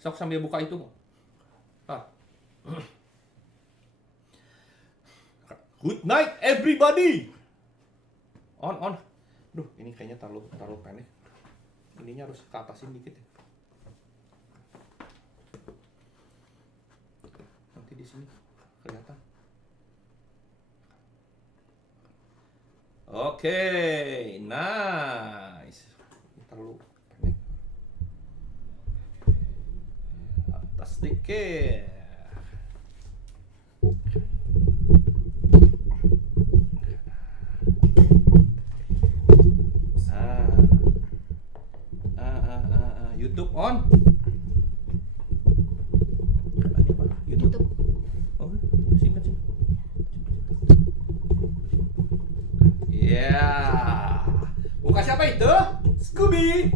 Sok sambil buka itu. Ah. Good night everybody. On. Duh, ini kayaknya terlalu pendek. Ininya harus ke atasin dikit ya. Nanti di sini kelihatan. Oke, nice. Ini terlalu pendek. Atas dikit. YouTube on. Ini apa? YouTube. Oh, simpan. Yeah. Muka siapa itu? Scooby.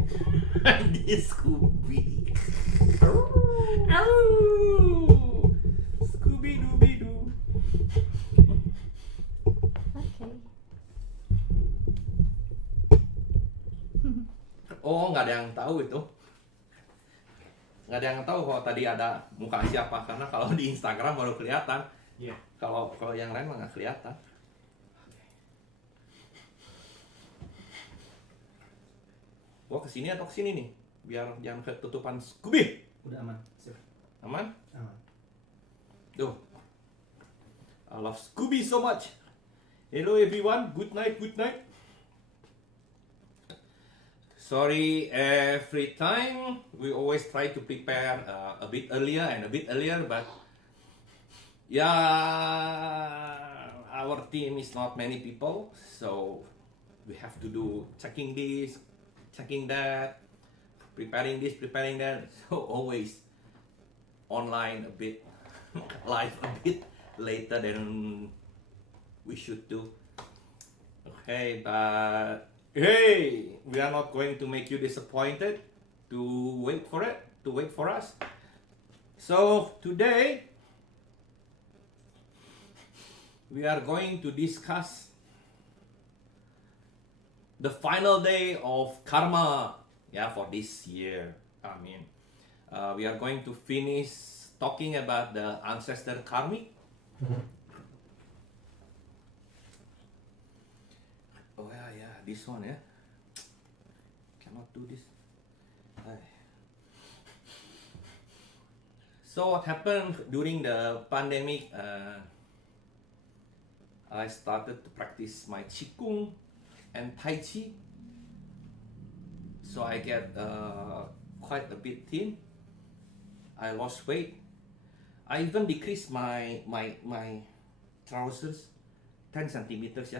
Dia Scooby. Scooby Dooby Doo. Oh, nggak ada yang tahu itu. Nggak ada yang tahu kalau tadi ada muka siapa, karena kalau di Instagram baru kelihatan. Iya. Kalau yang lain mah nggak kelihatan. Gua kesini atau kesini nih, biar jangan ketutupan Scooby. Udah aman. Sip. Aman? Aman. Tuh. I love Scooby so much. Hello everyone, good night. Sorry, every time we always try to prepare a bit earlier, but yeah, our team is not many people, so we have to do checking this, checking that, preparing this, preparing that, so always online a bit, live a bit later than we should do. Okay, but hey, we are not going to make you disappointed to wait for us. So today we are going to discuss the final day of karma, for this year. I mean, we are going to finish talking about the ancestor karmic. Oh yeah, this one, cannot do this. So what happened during the pandemic? I started to practice my Qigong and Tai Chi. So I get quite a bit thin. I lost weight. I even decreased my trousers 10 centimeters,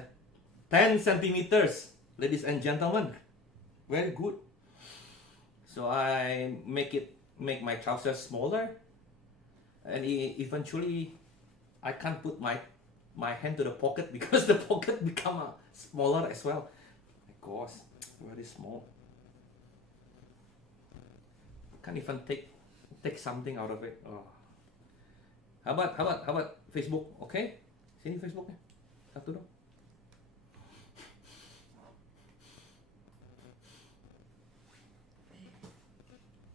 10 centimeters, ladies and gentlemen. Very good. So I make my trousers smaller, and eventually I can't put my hand to the pocket because the pocket become smaller as well. My gosh, very small. Can't even take something out of it. Oh. How about Facebook? Okay, sini Facebooknya satu dong.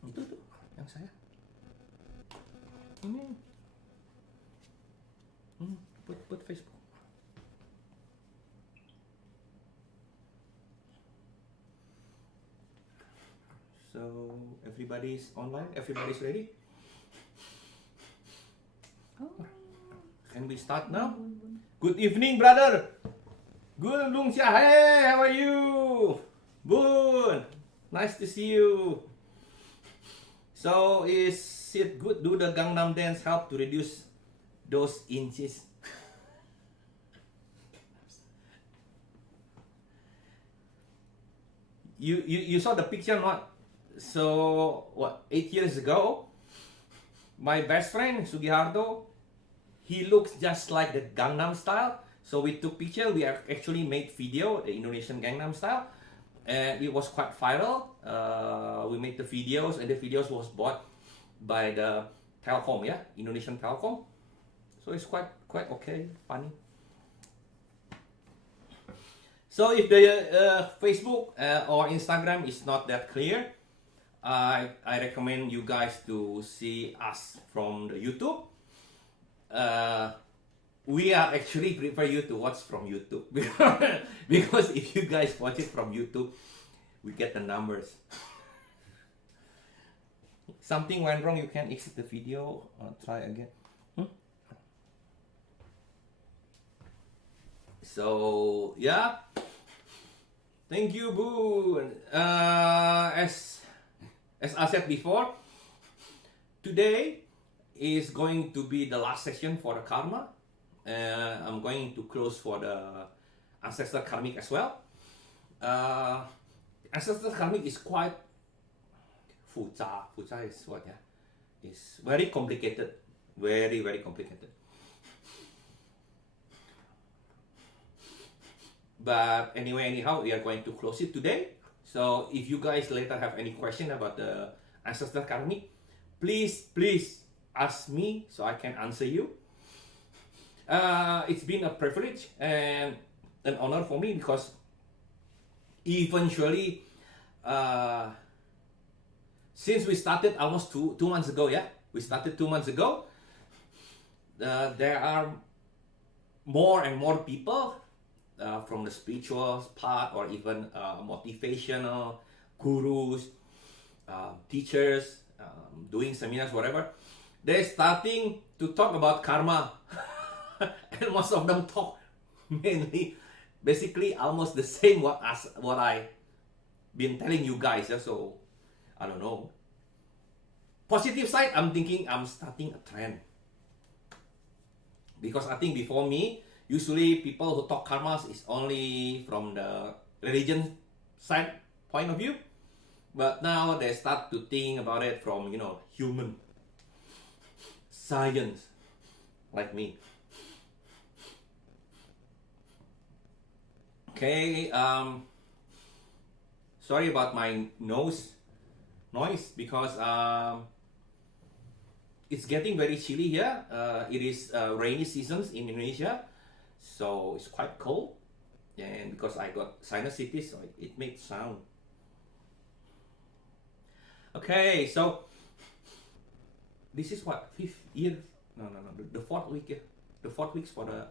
Itu tuh yang saya. Ini. Put Facebook. So everybody's online. Everybody's ready. Can we start now? Good evening, brother. Good Lung Xia. Hey, how are you? Good. Nice to see you. So is it good? Do the Gangnam dance help to reduce those inches? You saw the picture, not? So what? 8 years ago, my best friend Sugiharto, he looks just like the Gangnam style. So we took picture. We actually made video, the Indonesian Gangnam style, and it was quite viral. We made the videos, and the videos was bought by the Telkom, Indonesian Telkom. So it's quite okay, funny. So if the Facebook or Instagram is not that clear, I recommend you guys to see us from the YouTube. We are actually prefer you to watch from YouTube because if you guys watch it from YouTube, we get the numbers. Something went wrong, you can exit the video or try again. So yeah, thank you, Boo. As I said before, today is going to be the last session for the karma. I'm going to close for the ancestral karmic as well. Ancestral karmic is quite 复杂. 复杂 is what? Yeah, it's very complicated, very complicated. But anyway, anyhow, we are going to close it today. So if you guys later have any question about the ancestral karmic, please ask me so I can answer you. It's been a privilege and an honor for me because eventually, since we started almost two months ago, yeah, we started 2 months ago. There are more and more people from the spiritual part or even motivational gurus, teachers, doing seminars, whatever. They're starting to talk about karma. And most of them talk mainly, basically almost the same what I been telling you guys. Yeah? So I don't know. Positive side, I'm thinking I'm starting a trend. Because I think before me, usually people who talk karmas is only from the religion side point of view. But now they start to think about it from, human science, like me. Okay, sorry about my noise because it's getting very chilly here. It is rainy seasons in Indonesia, so it's quite cold. And because I got sinusitis, so it makes sound. Okay, so this is what, 5th year? No, the 4th week. Yeah. The 4th weeks for the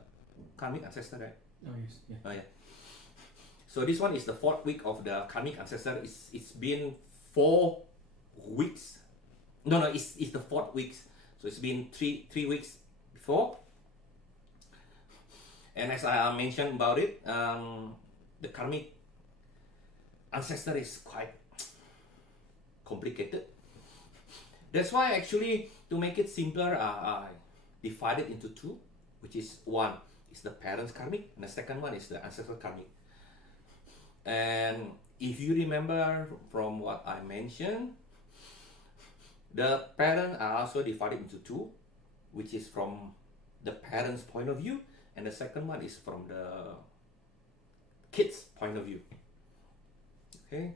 karmic ancestor, right? Oh yes, yeah. Oh yeah. So this one is the 4th week of the karmic ancestor. It's been 4 weeks. No, it's the 4th weeks. So it's been three weeks before. And as I mentioned about it, the karmic ancestor is quite complicated. That's why actually, to make it simpler, I divide it into 2, which is one is the parents karmic and the second one is the ancestral karmic. And if you remember from what I mentioned, the parents are also divided into 2, which is from the parents' point of view, and the second one is from the kids' point of view. Okay.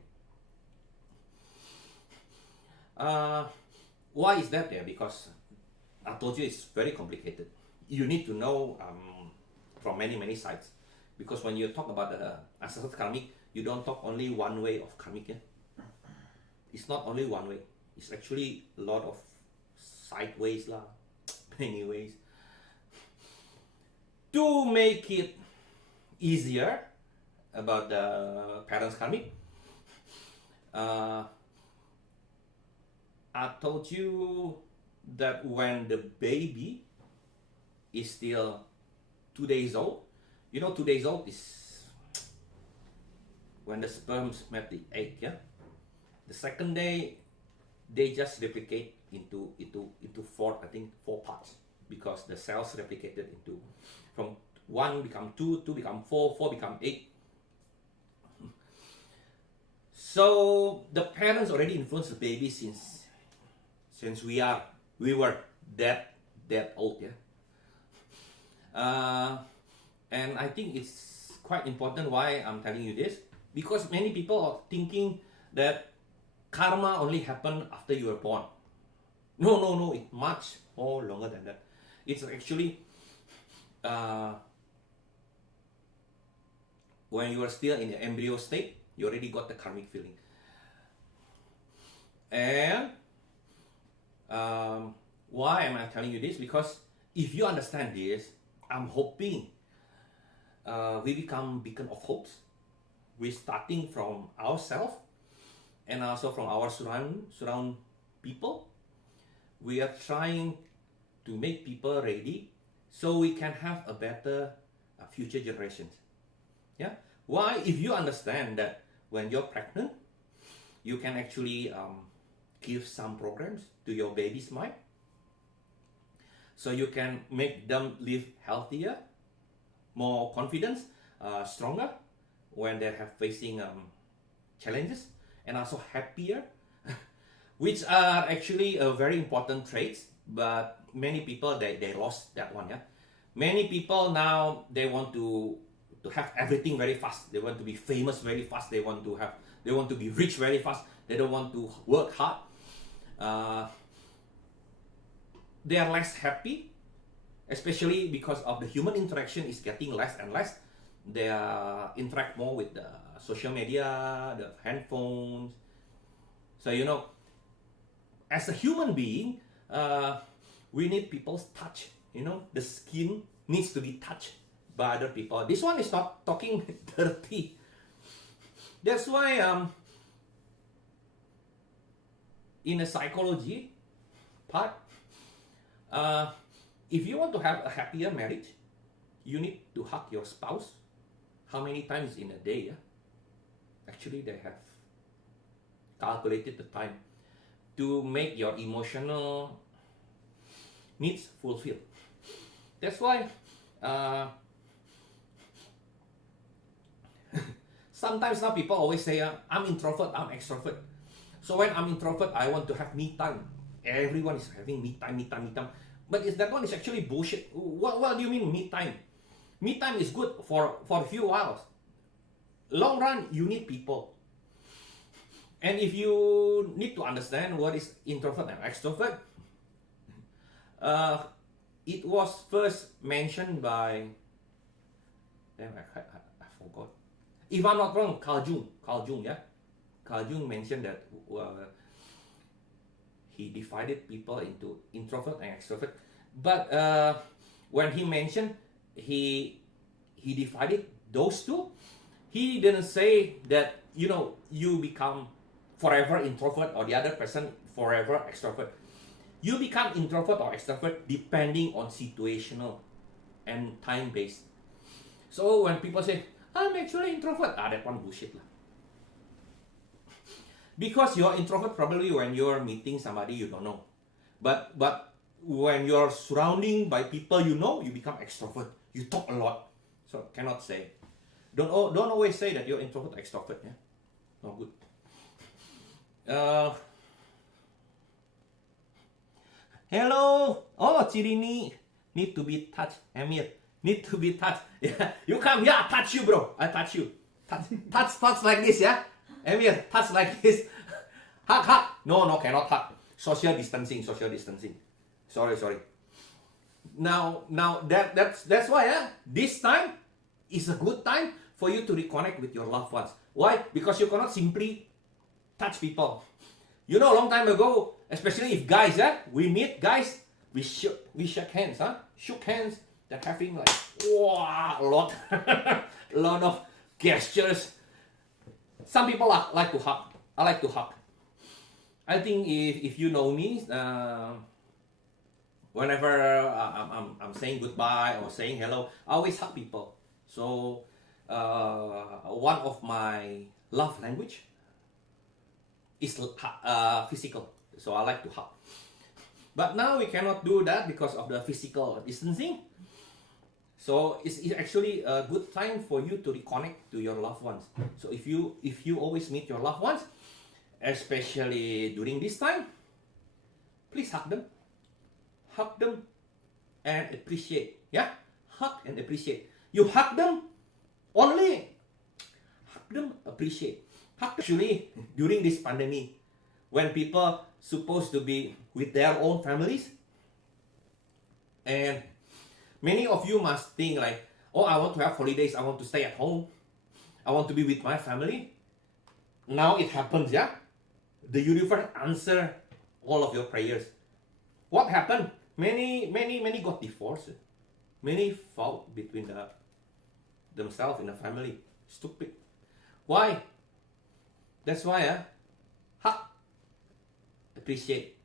Why is that there? Because I told you it's very complicated. You need to know from many sides. Because when you talk about the ancestral karmic, you don't talk only one way of karmic. Yeah? It's not only one way. It's actually a lot of sideways lah, many ways. To make it easier about the parents karmic, I told you that when the baby is still 2 days old, 2 days old is when the sperms met the egg, yeah. The second day, they just replicate into 4 parts, because the cells replicated into from 1 become 2, 2 become 4, 4 become 8. So the parents already influence the baby since we were that old, yeah. And I think it's quite important why I'm telling you this, because many people are thinking that karma only happened after you were born. No, it's much more longer than that. It's actually when you are still in the embryo state, you already got the karmic feeling. And why am I telling you this? Because if you understand this, I'm hoping we become beacon of hopes. We're starting from ourselves and also from our surround people. We are trying to make people ready so we can have a better future generations. Yeah. Why? If you understand that when you're pregnant, you can actually give some programs to your baby's mind, so you can make them live healthier, more confidence, stronger when they have facing challenges, and also happier, which are actually a very important traits. But many people they lost that one. Yeah, many people now they want to have everything very fast. They want to be famous very fast. They want to be rich very fast. They don't want to work hard. They are less happy, especially because of the human interaction is getting less and less. They interact more with the social media, the handphones. So as a human being, we need people's touch. The skin needs to be touched by other people. This one is not talking dirty. That's why in the psychology part, if you want to have a happier marriage, you need to hug your spouse. How many times in a day? Yeah? Actually, they have calculated the time to make your emotional needs fulfilled. That's why sometimes now people always say, I'm introvert, I'm extrovert. So when I'm introvert, I want to have me time. Everyone is having me time. But that one is actually bullshit. What do you mean me time? Me time is good for a few hours. Long run, you need people. And if you need to understand what is introvert and extrovert, it was first mentioned by, I forgot. If I'm not wrong, Carl Jung, yeah? Carl Jung mentioned that he divided people into introvert and extrovert. But when he mentioned he divided those two, he didn't say that you become forever introvert or the other person forever extrovert. You become introvert or extrovert depending on situational and time based. So when people say I'm actually introvert, that one bullshit lah. Because you're introvert probably when you're meeting somebody you don't know. But when you're surrounding by people you know, you become extrovert. You talk a lot. So cannot say. Don't always say that you're introvert or extrovert. Yeah? No good. Hello. Oh, Cirini. Need to be touched. Emir. Need to be touched. Yeah. You come here, I touch you, bro. I touch you. Touch like this, yeah? Emir, touch like this. Hug. No, cannot hug. Social distancing. Sorry. Now that's why this time is a good time for you to reconnect with your loved ones. Why? Because you cannot simply touch people. A long time ago, especially if guys, we meet guys, we shake hands, shook hands. They're having like a lot of gestures. Some people like to hug. I like to hug. I think if you know me, whenever I'm saying goodbye or saying hello, I always hug people. So one of my love language is physical. So I like to hug. But now we cannot do that because of the physical distancing. So it's actually a good time for you to reconnect to your loved ones. So if you always meet your loved ones, especially during this time, please hug them and appreciate. Yeah, hug and appreciate. You hug them only. Hug them, appreciate. Hug actually during this pandemic, when people supposed to be with their own families, and many of you must think like, oh, I want to have holidays. I want to stay at home. I want to be with my family. Now it happens, yeah. The universe answer all of your prayers. What happened? Many got divorced. Many fought between themselves in the family. Stupid. Why? That's why, appreciate.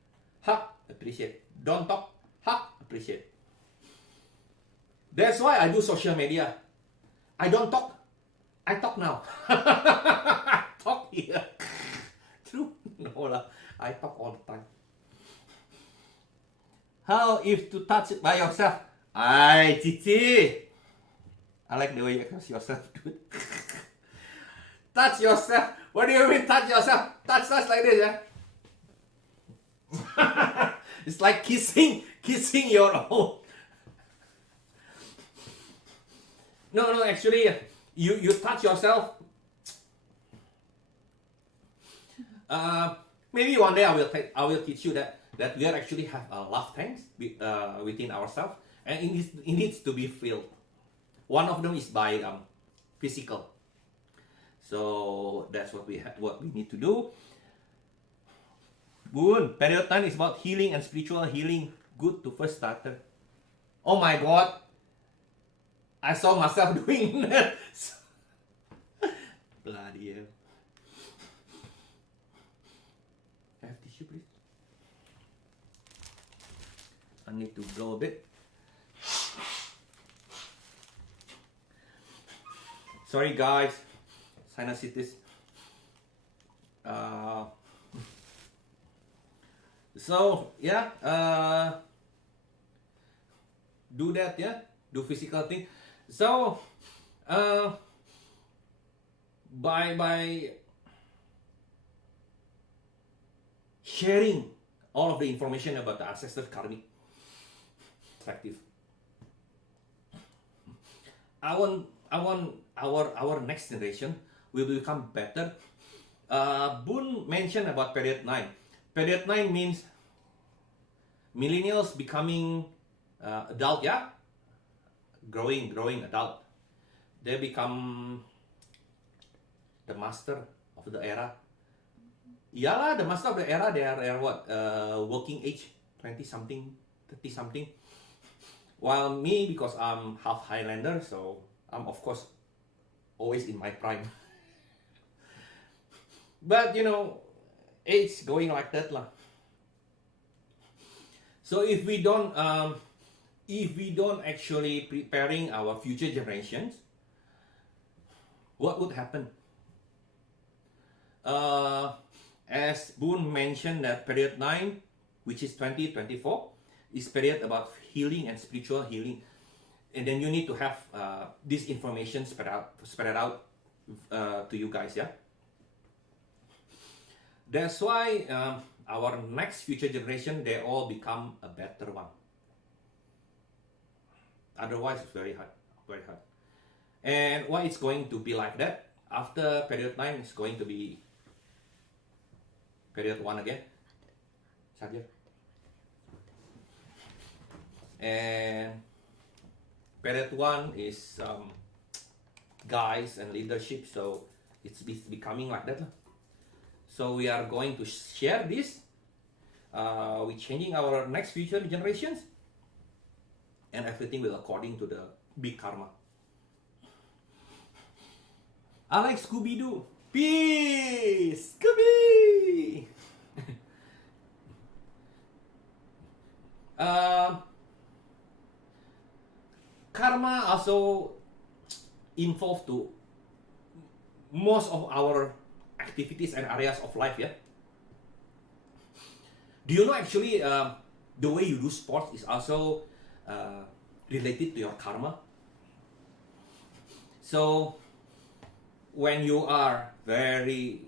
Appreciate. Don't talk. Appreciate. That's why I do social media. I don't talk. I talk now. Talk here. True? No lah. I talk all the time. How if to touch it by yourself? Ay, Cici. I like the way you express yourself, dude. Touch yourself. What do you mean touch yourself? Touch like this, yeah? It's like kissing your own. No, actually, you touch yourself. Maybe one day I will teach you that we actually have a love tanks within ourselves, and it needs to be filled. One of them is by physical. So that's what we need to do. Boon, period 9 is about healing and spiritual healing. Good to first starter. Oh my God, I saw myself doing that. Bloody hell. Have tissue, please. I need to blow a bit. Sorry guys, sinusitis. So yeah, do that, yeah, do physical thing. So by sharing all of the information about the ancestral karmic perspective, I want our next generation will become better. Boon mentioned about period 9. Period 9 means millennials becoming adult, yeah? Growing adult. They become the master of the era. Yalah, the master of the era, they are what? Working age, 20 something, 30 something. While me, because I'm half Highlander, so I'm of course always in my prime. But you know, age going like that lah. So if we don't actually preparing our future generations, what would happen? As Boon mentioned, that period 9, which is 2024, is period about healing and spiritual healing, and then you need to have this information spread out to you guys, yeah. That's why our next future generation, they all become a better one. Otherwise, it's very hard. And why it's going to be like that? After period 9, it's going to be period 1 again. Saja. And period 1 is guys and leadership, so it's becoming like that. So we are going to share this. We're changing our next future generations, and everything will according to the big karma. I like Scooby-Doo. Peace! Scooby! Karma also involved to most of our activities and areas of life, yeah. Do you know actually the way you do sports is also related to your karma? So when you are very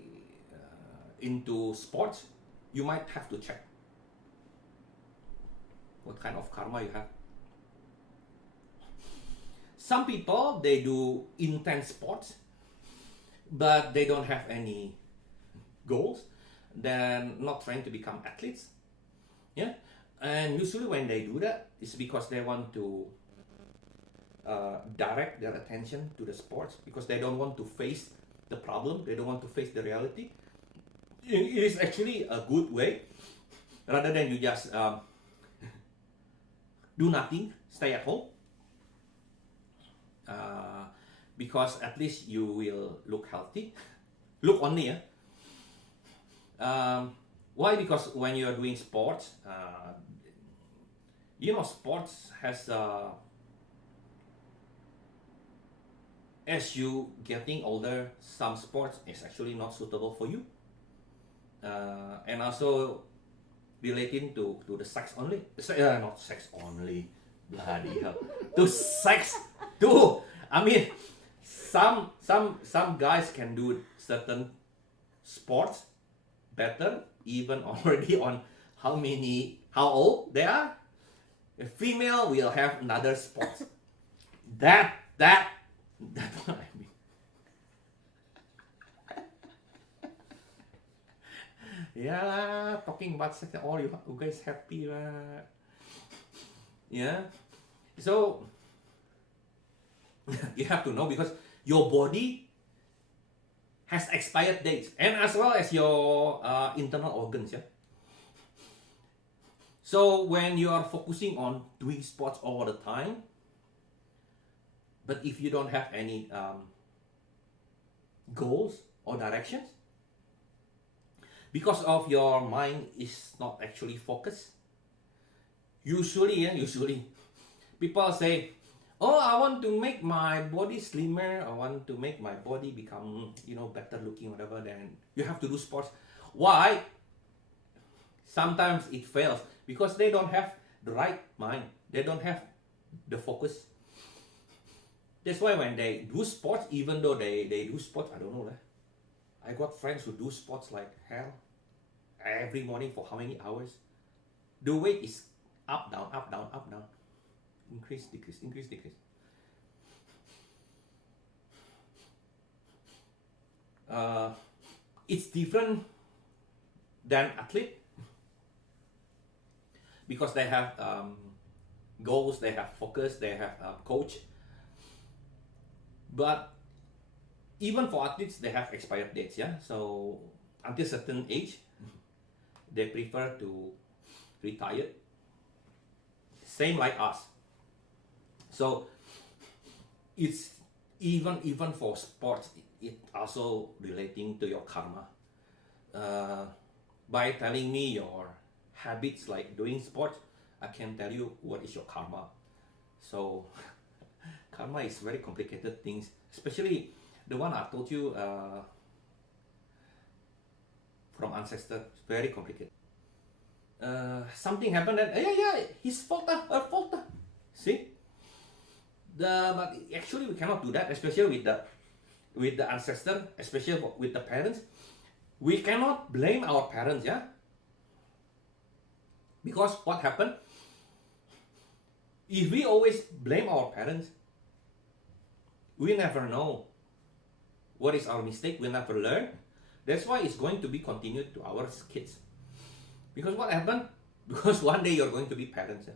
into sports, you might have to check what kind of karma you have. Some people, they do intense sports, but they don't have any goals. They're not trying to become athletes, yeah. And usually when they do that, it's because they want to direct their attention to the sports, because they don't want to face the problem, they don't want to face the reality. it is actually a good way rather than you just do nothing, stay at home. Because at least you will look healthy. Look only, why? Because when you are doing sports, sports has as you getting older, some sports is actually not suitable for you, and also relating to the sex only, not sex only, bloody hell, to sex too. I mean, some guys can do certain sports better, even already on how old they are. A female will have another sport. That's what I mean. Yeah, talking about sex, all you guys happy, right? Yeah. So you have to know, because your body has expired dates, and as well as your internal organs. Yeah. So when you are focusing on doing sports all the time, but if you don't have any goals or directions, because of your mind is not actually focused, usually people say, oh, I want to make my body slimmer, I want to make my body become, better looking, whatever. Then you have to do sports. Why? Sometimes it fails because they don't have the right mind. They don't have the focus. That's why when they do sports, even though they do sports, I don't know. I got friends who do sports like hell every morning for how many hours? The weight is up, down, up, down, up, down. Increase, decrease, increase, decrease. It's different than athlete because they have goals, they have focus, they have coach. But even for athletes, they have expired dates. Yeah, so until certain age, they prefer to retire. Same like us. So it's even for sports, it also relating to your karma. By telling me your habits like doing sports, I can tell you what is your karma. So karma is very complicated things, especially the one I told you from Ancestor. It's very complicated. Something happened and his fault, her fault. See? But actually we cannot do that, especially with the ancestor, especially with the parents. We cannot blame our parents, yeah? Because what happened? If we always blame our parents, we never know what is our mistake, we never learn. That's why it's going to be continued to our kids. Because what happened? Because one day you're going to be parents. Yeah?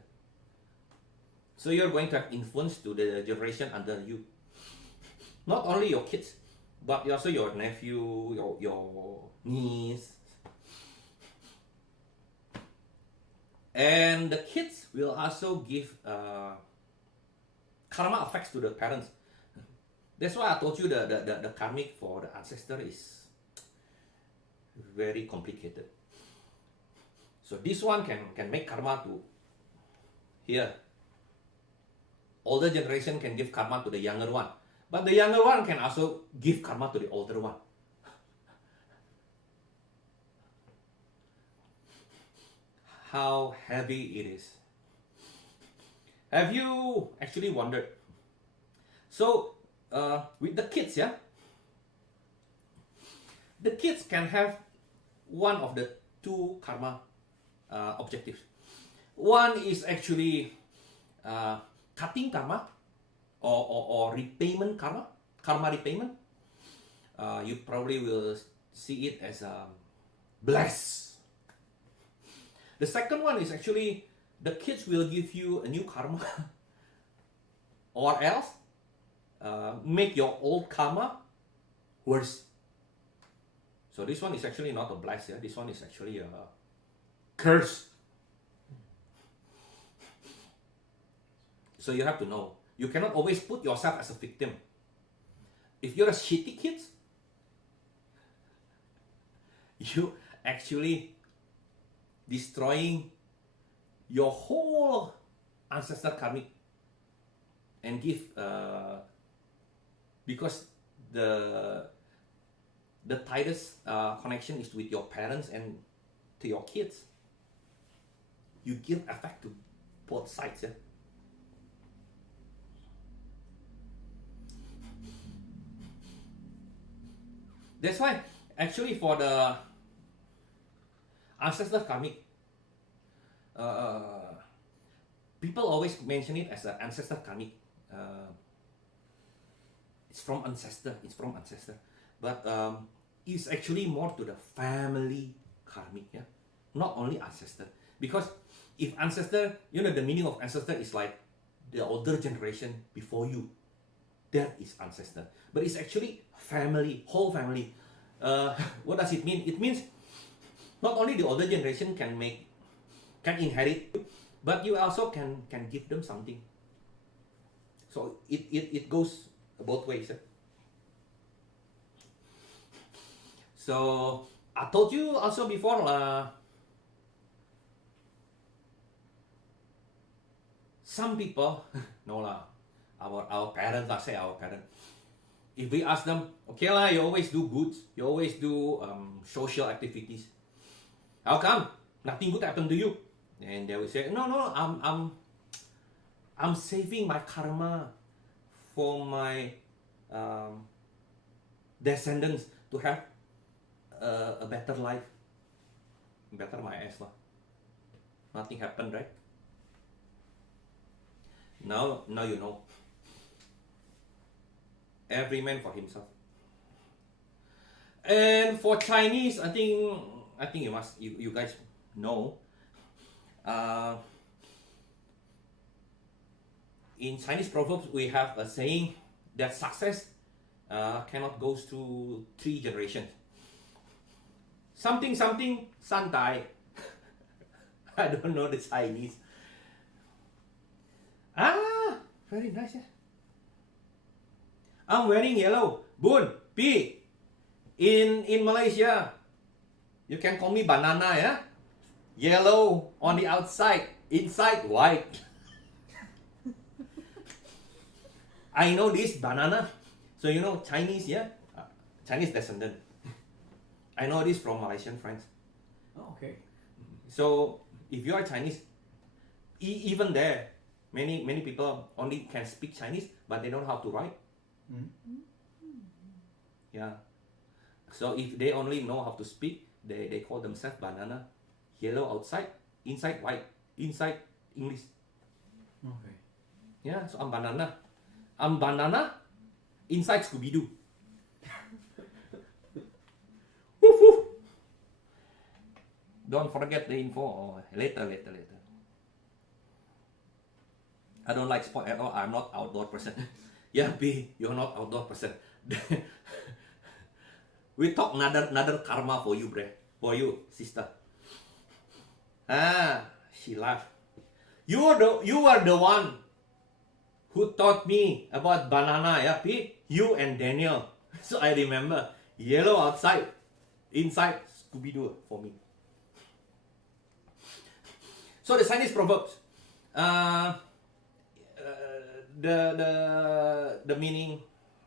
So you're going to have influence to the generation under you. Not only your kids, but also your nephew, your niece. And the kids will also give karma effects to the parents. That's why I told you the karmic for the ancestor is very complicated. So this one can make karma to here. Older generation can give karma to the younger one. But the younger one can also give karma to the older one. How heavy it is. Have you actually wondered? So, with the kids, yeah? The kids can have one of the two karma objectives. One is actually cutting karma or repayment karma, karma repayment. You probably will see it as bless. The second one is actually the kids will give you a new karma or else make your old karma worse. So this one is actually not a bless, yeah. This one is actually a curse. So you have to know, you cannot always put yourself as a victim. If you're a shitty kid, you actually destroying your whole ancestor karmic and give because the tightest connection is with your parents and to your kids. You give effect to both sides, yeah. That's why actually for the ancestor karmic, people always mention it as an ancestor karmic. It's from ancestor. It's from ancestor, but it's actually more to the family karmic. Yeah, not only ancestor. Because if ancestor, you know, the meaning of ancestor is like the older generation before you. That is ancestor. But it's actually family, whole family. What does it mean? It means not only the older generation can inherit, but you also can give them something. So it goes both ways. Eh? So I told you also before, some people, no lah, our parents, I say our parents, if we ask them, okay lah, you always do good, you always do social activities, how come nothing good happened to you? And they will say, no, I'm saving my karma for my descendants to have a better life. Better my ass lah. Nothing happened, right? Now you know. Every man for himself. And for Chinese, I think you guys know. In Chinese proverbs, we have a saying that success cannot go through 3 generations. Something, san dai. I don't know the Chinese. Ah, very nice, yeah. I'm wearing yellow. Bun, P. In Malaysia, you can call me banana, yeah? Yellow on the outside, inside white. I know this banana. So you know Chinese, yeah? Chinese descendant. I know this from Malaysian friends. Oh, okay. So if you are Chinese, even there, many people only can speak Chinese, but they don't know how to write. Mm-hmm. Yeah. So if they only know how to speak, they call themselves banana. Yellow outside, inside white, inside English. Okay. Yeah, so I'm banana. I'm banana, inside Scooby-Doo. Woof, woof. Don't forget the info. Oh, later. I don't like sport at all. I'm not outdoor person. Yeah, B, you're not outdoor person. We talk another karma for you, bre. For you, sister. Ah, she laughed. You are the one who taught me about banana, yeah, P? You and Daniel. So I remember. Yellow outside, inside Scooby-Doo for me. So the Chinese proverbs. The meaning,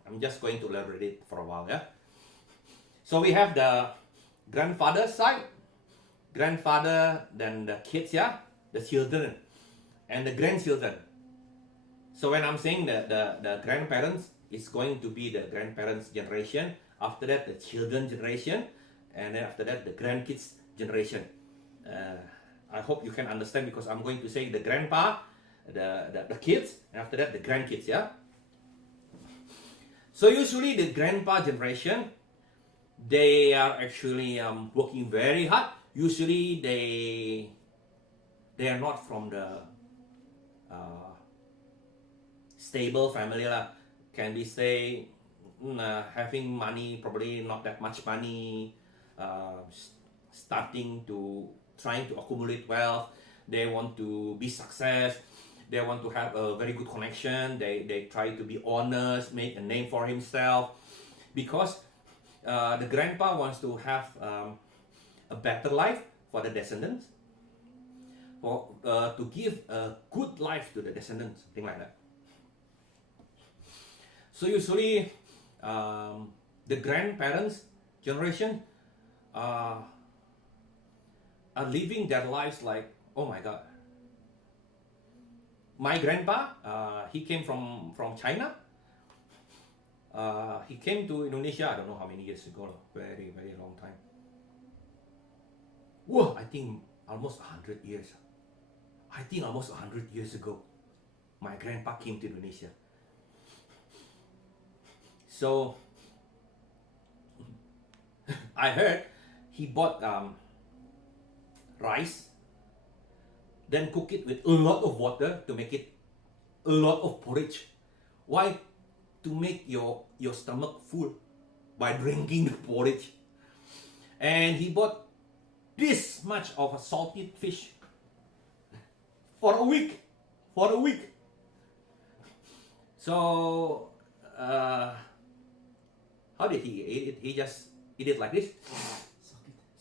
I'm just going to elaborate it for a while, yeah. So we have the grandfather side, grandfather, then the kids, yeah, the children, and the grandchildren. So when I'm saying the grandparents, it's going to be the grandparents generation. After that, the children generation, and then after that, the grandkids generation. I hope you can understand because I'm going to say the grandpa, the kids, and after that the grandkids, yeah. So usually the grandpa generation, they are actually working very hard. Usually they are not from the stable family lah. Can we say having money, probably not that much money, starting to trying to accumulate wealth. They want to be success. They want to have a very good connection. They try to be honest, make a name for himself, because the grandpa wants to have a better life for the descendants, for to give a good life to the descendants, thing like that. So usually, the grandparents' generation are living their lives like, oh my God. My grandpa, he came from China. He came to Indonesia, I don't know how many years ago, very, very long time. Whoa, I think almost 100 years. I think almost 100 years ago, my grandpa came to Indonesia. So, I heard he bought rice, then cook it with a lot of water to make it a lot of porridge. Why? To make your stomach full by drinking the porridge. And he bought this much of a salted fish for a week. So, how did he eat it? He just eat it like this.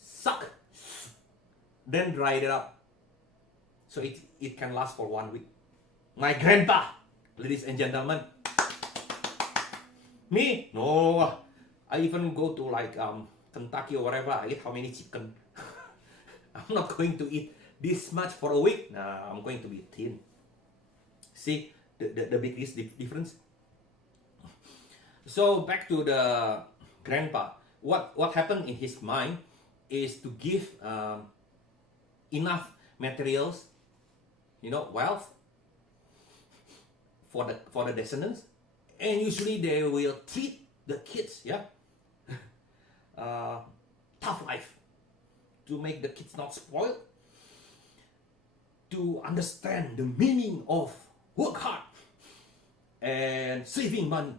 Suck. Then dry it up. So it can last for 1 week. My grandpa, ladies and gentlemen. Me? No. I even go to like Kentucky or whatever. I eat how many chicken? I'm not going to eat this much for a week. Nah, I'm going to be thin. See the biggest difference? So back to the grandpa. What happened in his mind is to give enough materials, wealth for the descendants, and usually they will treat the kids, tough life, to make the kids not spoiled, to understand the meaning of work hard and saving money.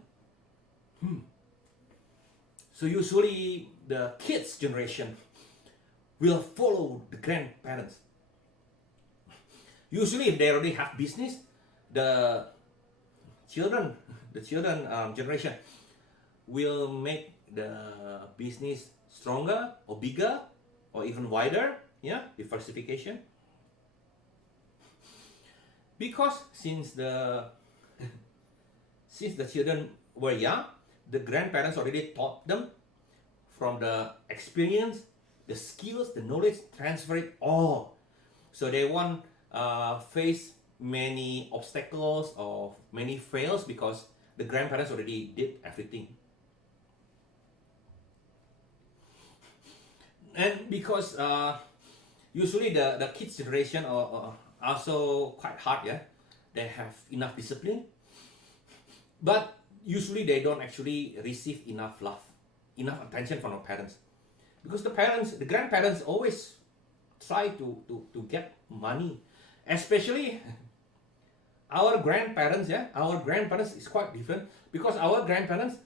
So usually the kids' generation will follow the grandparents. Usually, if they already have business, the children generation will make the business stronger or bigger or even wider, diversification. Because since the children were young, the grandparents already taught them from the experience, the skills, the knowledge, transfer it all. So they won't face many obstacles or many fails because the grandparents already did everything. And because usually the kids generation are also quite hard, they have enough discipline, but usually they don't actually receive enough love, enough attention from the parents, because the grandparents always try to get money, especially our grandparents. Our grandparents is quite different, because our grandparents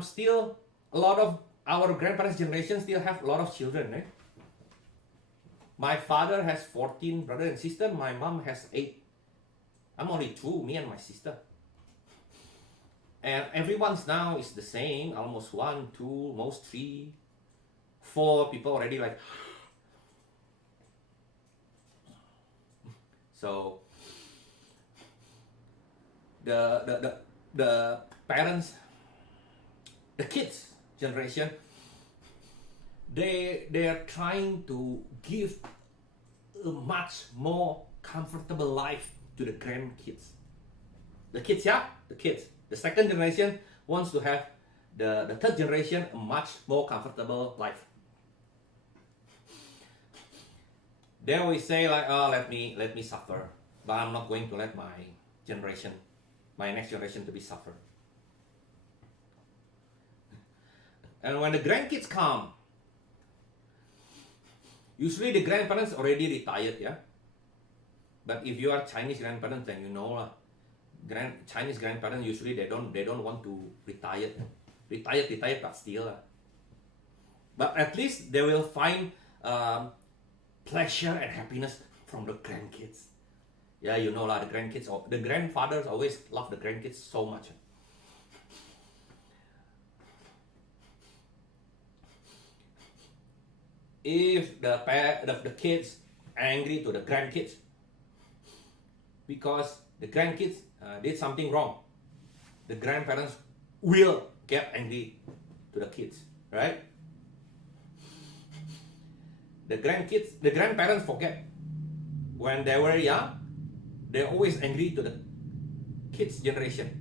still, a lot of our grandparents generation still have a lot of children. My father has 14 brothers and sisters. My mom has 8. I'm only 2, me and my sister. And everyone's now is the same, almost 1, 2, most 3, 4 people already like. So the parents, the kids generation, they are trying to give a much more comfortable life to the grandkids. The kids, the kids. The second generation wants to have the third generation a much more comfortable life. They always say like, oh, let me suffer, but I'm not going to let my next generation to be suffer. And when the grandkids come, usually the grandparents already retired, But if you are Chinese grandparents, then you know Chinese grandparents usually they don't want to retire, but still. But at least they will find pleasure and happiness from the grandkids. Yeah, you know, the grandkids, or the grandfathers always love the grandkids so much. If the kids angry to the grandkids because the grandkids did something wrong, the grandparents will get angry to the kids, right? The grandparents forget when they were young, they're always angry to the kids' generation.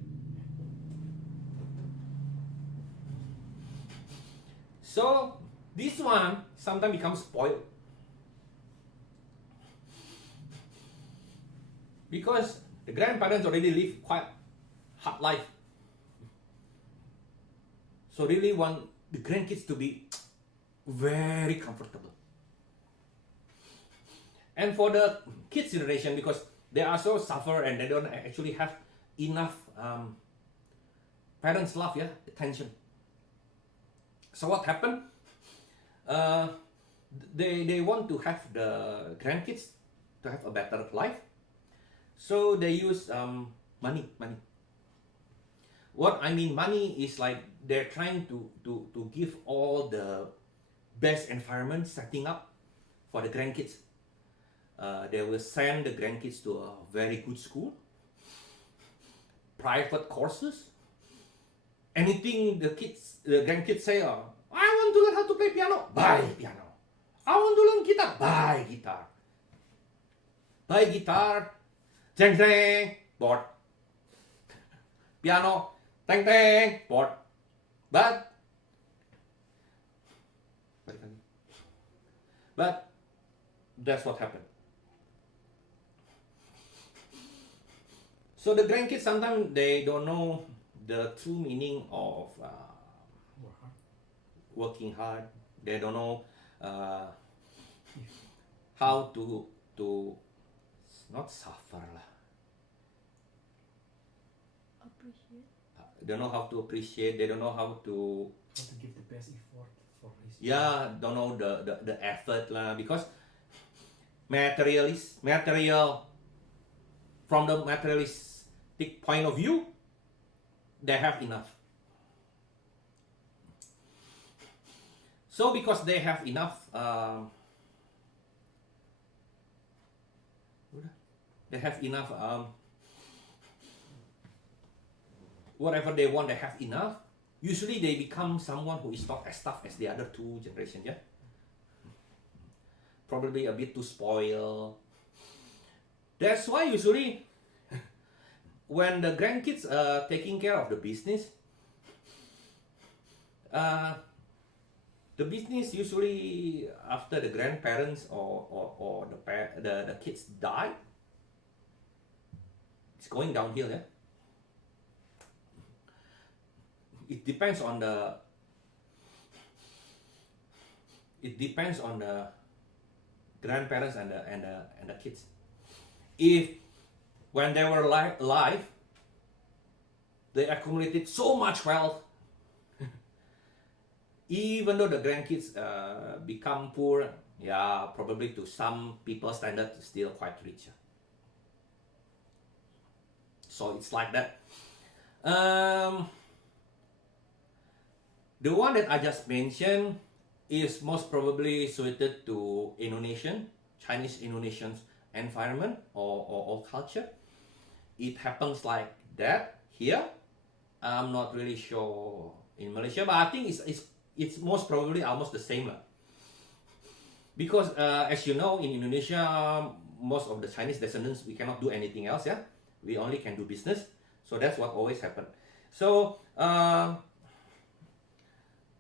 So this one sometimes becomes spoiled because the grandparents already live quite hard life. So really want the grandkids to be very comfortable. And for the kids generation, because they also suffer and they don't actually have enough parents' love, attention. So what happened? They want to have the grandkids to have a better life. So they use money. What I mean money is like they're trying to give all the best environment setting up for the grandkids. They will send the grandkids to a very good school, private courses, anything the grandkids say, I want to learn how to play piano, buy piano. I want to learn guitar, buy guitar. Buy guitar, jeng jeng, board. Piano, teng teng, board. But that's what happened. So the grandkids sometimes they don't know the true meaning of working hard. They don't know how to not suffer lah. Appreciate. They don't know how to appreciate. They don't know how to give the best effort for his. don't know the effort lah, because material from the materialistic point of view, they have enough. So because they have enough, whatever they want, they have enough. Usually they become someone who is not as tough as the other two generations, probably a bit too spoiled. That's why usually when the grandkids are taking care of the business, the business usually after the grandparents or the kids die, it's going downhill. It depends on the grandparents and the kids. If when they were alive, they accumulated so much wealth, even though the grandkids become poor, probably to some people's standard, still quite rich. So it's like that. The one that I just mentioned is most probably suited to Chinese Indonesian environment or culture. It happens like that here. I'm not really sure in Malaysia, but I think it's most probably almost the same. Because as you know, in Indonesia, most of the Chinese descendants, we cannot do anything else. We only can do business. So that's what always happened. So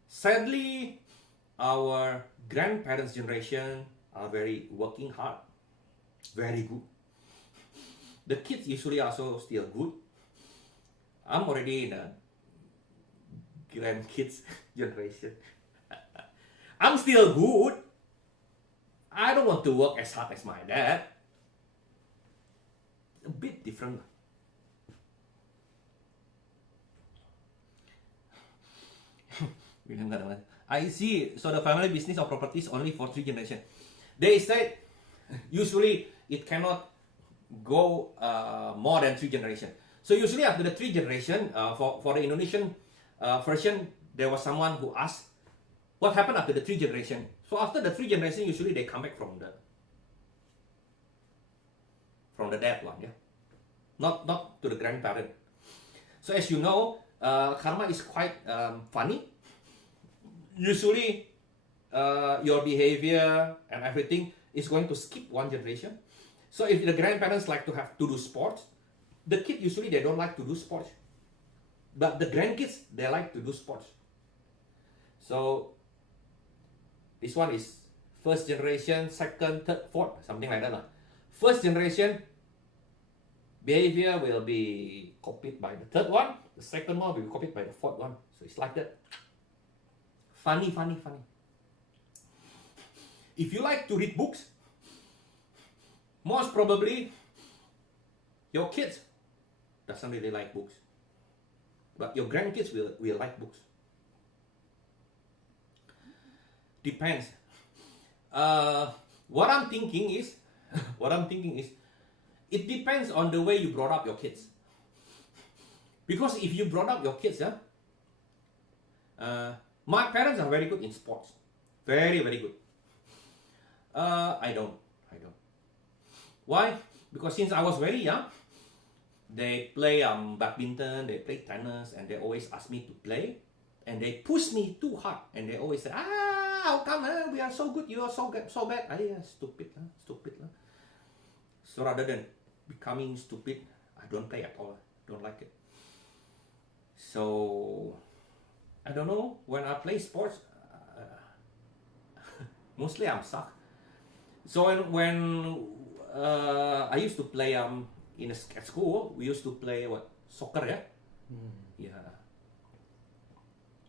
sadly, our grandparents' generation are very working hard, very good. The kids usually also still good. I'm already in a grandkids generation. I'm still good. I don't want to work as hard as my dad. A bit different. I see. So the family business of property is only for 3 generations. They said usually it cannot go more than 3 generations. So usually after the 3 generation, for the Indonesian version, there was someone who asked, what happened after the 3 generation? So after the 3 generation, usually they come back from the dead one, yeah, not to the grandparent. So as you know, karma is quite funny. Usually, your behavior and everything is going to skip 1 generation. So if the grandparents like to do sports, the kid usually they don't like to do sports, but the grandkids they like to do sports. So this one is first generation, second, third, fourth, something like that lah. First generation behavior will be copied by the third one. The second one will be copied by the fourth one. So it's like that. Funny. If you like to read books, most probably your kids doesn't really like books, but your grandkids will like books. Depends. What I'm thinking is, it depends on the way you brought up your kids. Because if you brought up your kids, my parents are very good in sports, very good. I don't. Why? Because since I was very young, they play badminton, they play tennis, and they always ask me to play, and they push me too hard, and they always say, how come we are so good, you are so bad? Stupid. So rather than becoming stupid, I don't play at all. Don't like it. So I don't know, when I play sports, mostly I'm suck. So when I used to play at school, we used to play soccer, yeah? Yeah.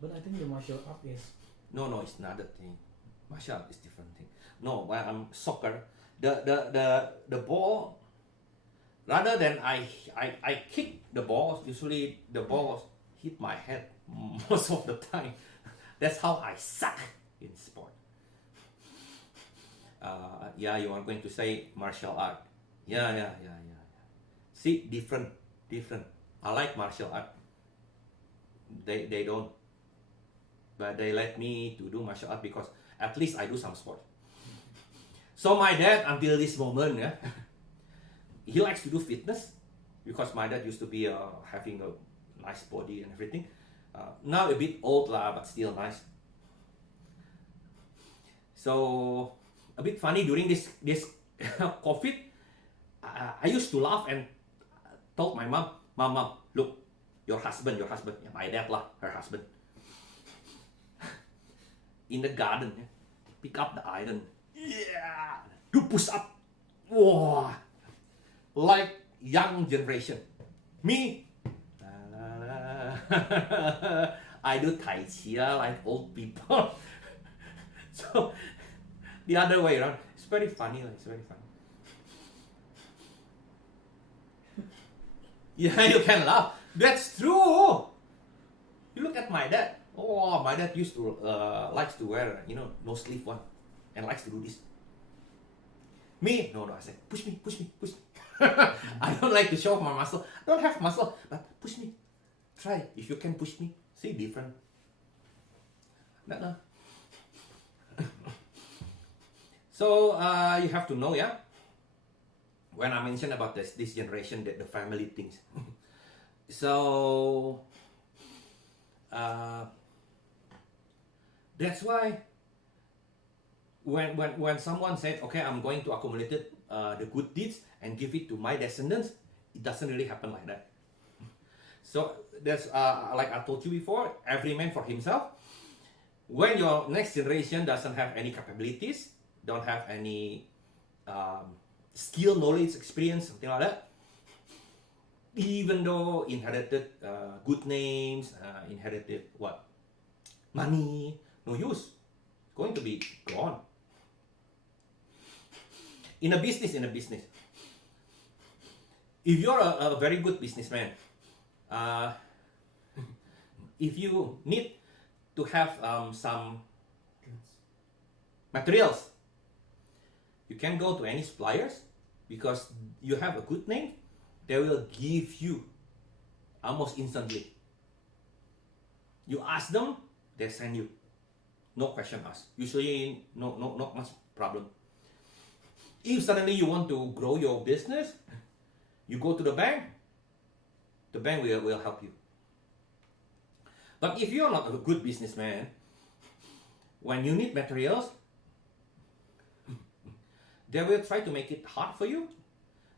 But I think the martial art is... No, it's another thing. Martial art is different thing. No, when I'm soccer, the ball, rather than I kick the ball, usually the ball hit my head most of the time. That's how I suck in sport. Yeah, you are going to say martial art. Yeah. See, different. I like martial art. They don't. But they let me to do martial art because at least I do some sport. So my dad, until this moment, yeah, he likes to do fitness because my dad used to be having a nice body and everything. Now a bit old lah, but still nice. So a bit funny during this COVID, I used to laugh and told my mom, look, your husband, yeah, my dad lah, her husband, in the garden, yeah, pick up the iron, yeah, do push up, wow, like young generation. Me, I do Tai Chi like old people. So the other way around. It's very funny. Yeah, you can laugh. That's true. You look at my dad. Oh, my dad used to likes to wear no sleeve one, and likes to do this. Me, no. I said push me. I don't like to show off my muscle. I don't have muscle, but push me. Try if you can push me. See, different. No. So you have to know, yeah. When I mentioned about this generation, that the family things. So that's why when someone said, okay, I'm going to accumulate the good deeds and give it to my descendants, it doesn't really happen like that. So that's like I told you before, every man for himself. When your next generation doesn't have any capabilities, don't have any skill, knowledge, experience, something like that, even though inherited good names, inherited money, no use, going to be gone. In a business, if you're a very good businessman, if you need to have some Goods. materials. You can go to any suppliers because you have a good name. They will give you almost instantly. You ask them, they send you. No question asked. Usually, not much problem. If suddenly you want to grow your business, you go to the bank will help you. But if you're not a good businessman, when you need materials, they will try to make it hard for you.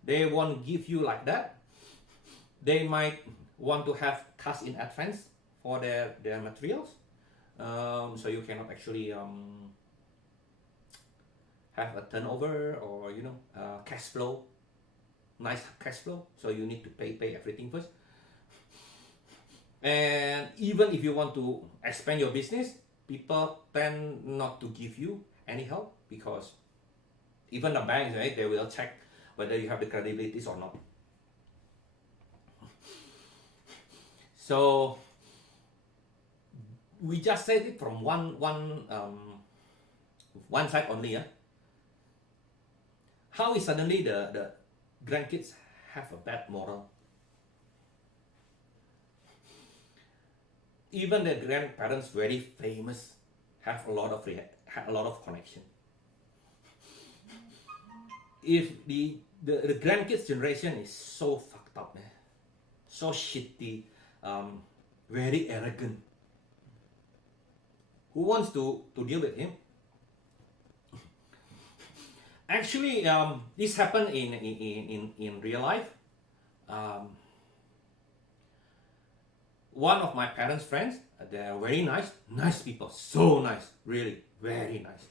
They won't give you like that. They might want to have cash in advance for their materials. So you cannot actually have a turnover or cash flow, nice cash flow. So you need to pay everything first. And even if you want to expand your business, people tend not to give you any help because even the banks, right, they will check whether you have the credibilities or not. So we just said it from one side only. Yeah. How is suddenly the grandkids have a bad moral? Even the grandparents, very famous, have a lot of connection. If the grandkids generation is so fucked up, man, so shitty, very arrogant, who wants to deal with him? Actually, this happened in real life. One of my parents' friends, they are very nice people, so nice, really, very nice.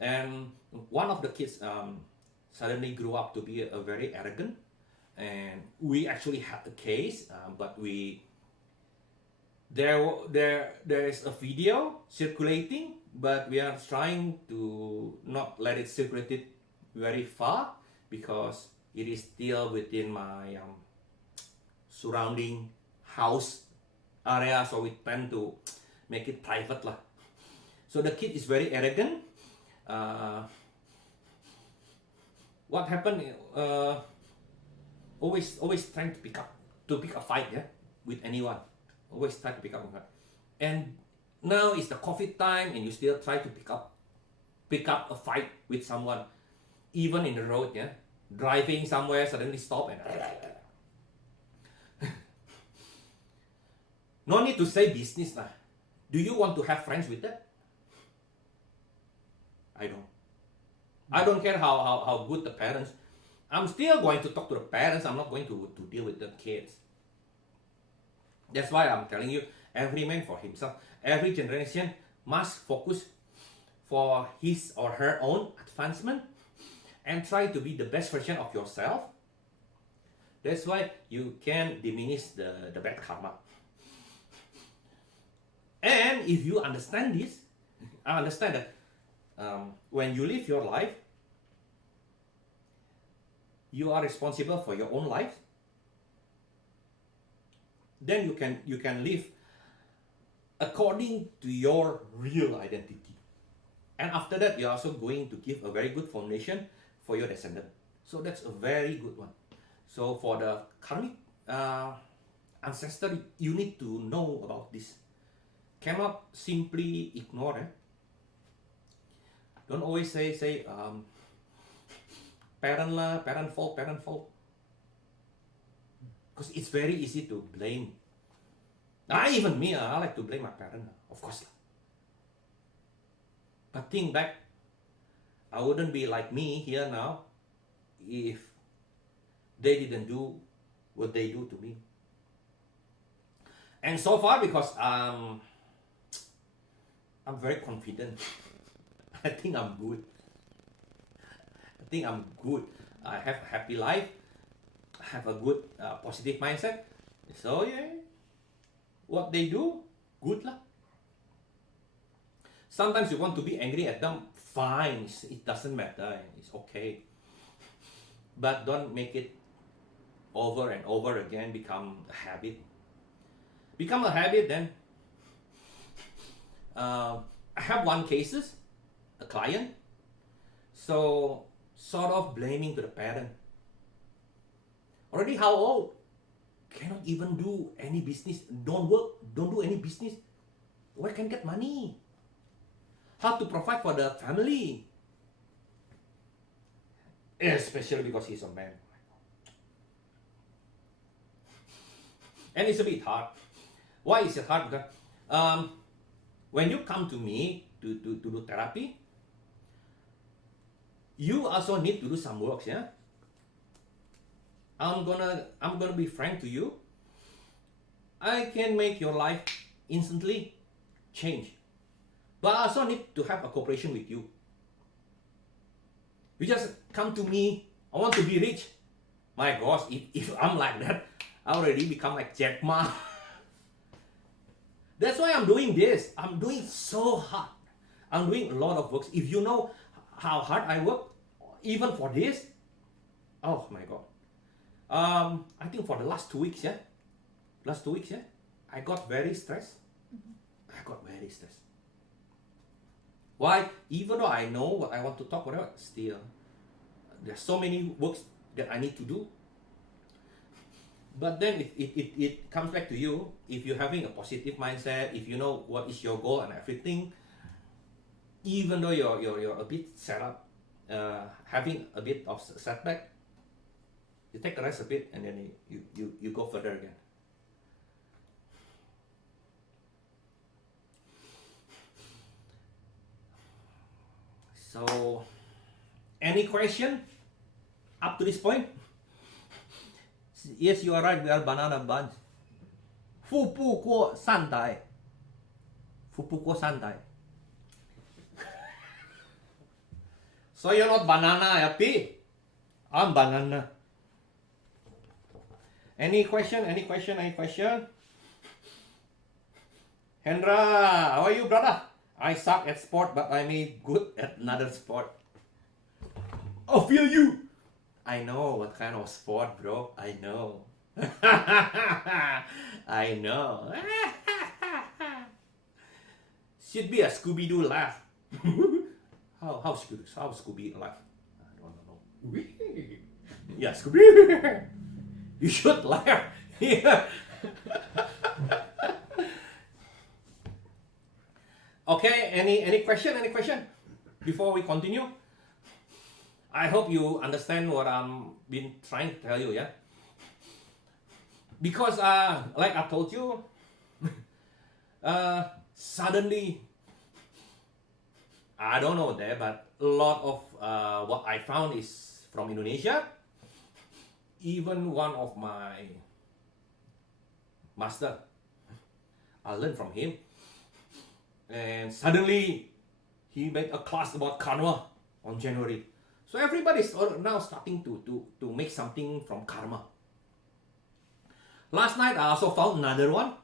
And one of the kids suddenly grew up to be a very arrogant, and we actually had a case, but there is a video circulating, but we are trying to not let it circulate very far because it is still within my surrounding house area, so we tend to make it private lah. So the kid is very arrogant. What happened? Always trying to pick a fight, yeah, with anyone. Always try to pick up a fight. And now it's the COVID time, and you still try to pick up a fight with someone, even in the road, yeah, driving somewhere, suddenly stop and. No need to say business lah. Do you want to have friends with that? I don't care how good the parents. I'm still going to talk to the parents. I'm not going to deal with the kids. That's why I'm telling you, every man for himself. Every generation must focus for his or her own advancement and try to be the best version of yourself. That's why you can diminish the bad karma. And if you understand this, I understand that when you live your life, you are responsible for your own life. Then you can live according to your real identity. And after that, you're also going to give a very good foundation for your descendant. So that's a very good one. So for the karmic ancestor, you need to know about this. Cannot simply ignore it. Don't always say parent fault. Because it's very easy to blame. Even me, I like to blame my parent, of course. But think back, I wouldn't be like me here now if they didn't do what they do to me. And so far, because I'm very confident. I think I'm good. I have a happy life. I have a good positive mindset. So yeah, what they do, good lah. Sometimes you want to be angry at them, fine. It doesn't matter. It's okay. But don't make it over and over again become a habit. Become a habit, then I have one cases, a client, so sort of blaming to the parent. Already how old? Cannot even do any business, don't work, don't do any business. Where can get money? How to provide for the family? Especially because he's a man. And it's a bit hard. Why is it hard? Because when you come to me to do therapy, you also need to do some work, yeah? I'm gonna be frank to you. I can make your life instantly change. But I also need to have a cooperation with you. You just come to me, I want to be rich. My gosh, if I'm like that, I already become like Jack Ma. That's why I'm doing this. I'm doing so hard. I'm doing a lot of work. If you know how hard I work, even for this, oh my God. I think for the last 2 weeks, I got very stressed. I got very stressed. Why? Even though I know what I want to talk about, still, there's so many works that I need to do. But then it comes back to you. If you're having a positive mindset, if you know what is your goal and everything, even though you're a bit set up, having a bit of setback, you take a rest a bit and then you go further again. So, any question up to this point? Yes, you are right. We are banana bunch. 富不过三代. 富不过三代. So you're not banana, happy? I'm banana. Any question? Any question? Any question? Hendra, how are you, brother? I suck at sport, but I made good at another sport. I feel you. I know what kind of sport, bro. I know. I know. Should be a Scooby-Doo laugh. How Scooby laugh? I don't know. Yeah, Scooby. You should laugh. Yeah. Okay, any question? Any question? Before we continue? I hope you understand what I'm been trying to tell you, yeah? Because like I told you, suddenly, I don't know there, but a lot of what I found is from Indonesia. Even one of my master, I learned from him. And suddenly, he made a class about karma on January. So everybody's now starting to make something from karma. Last night, I also found another one.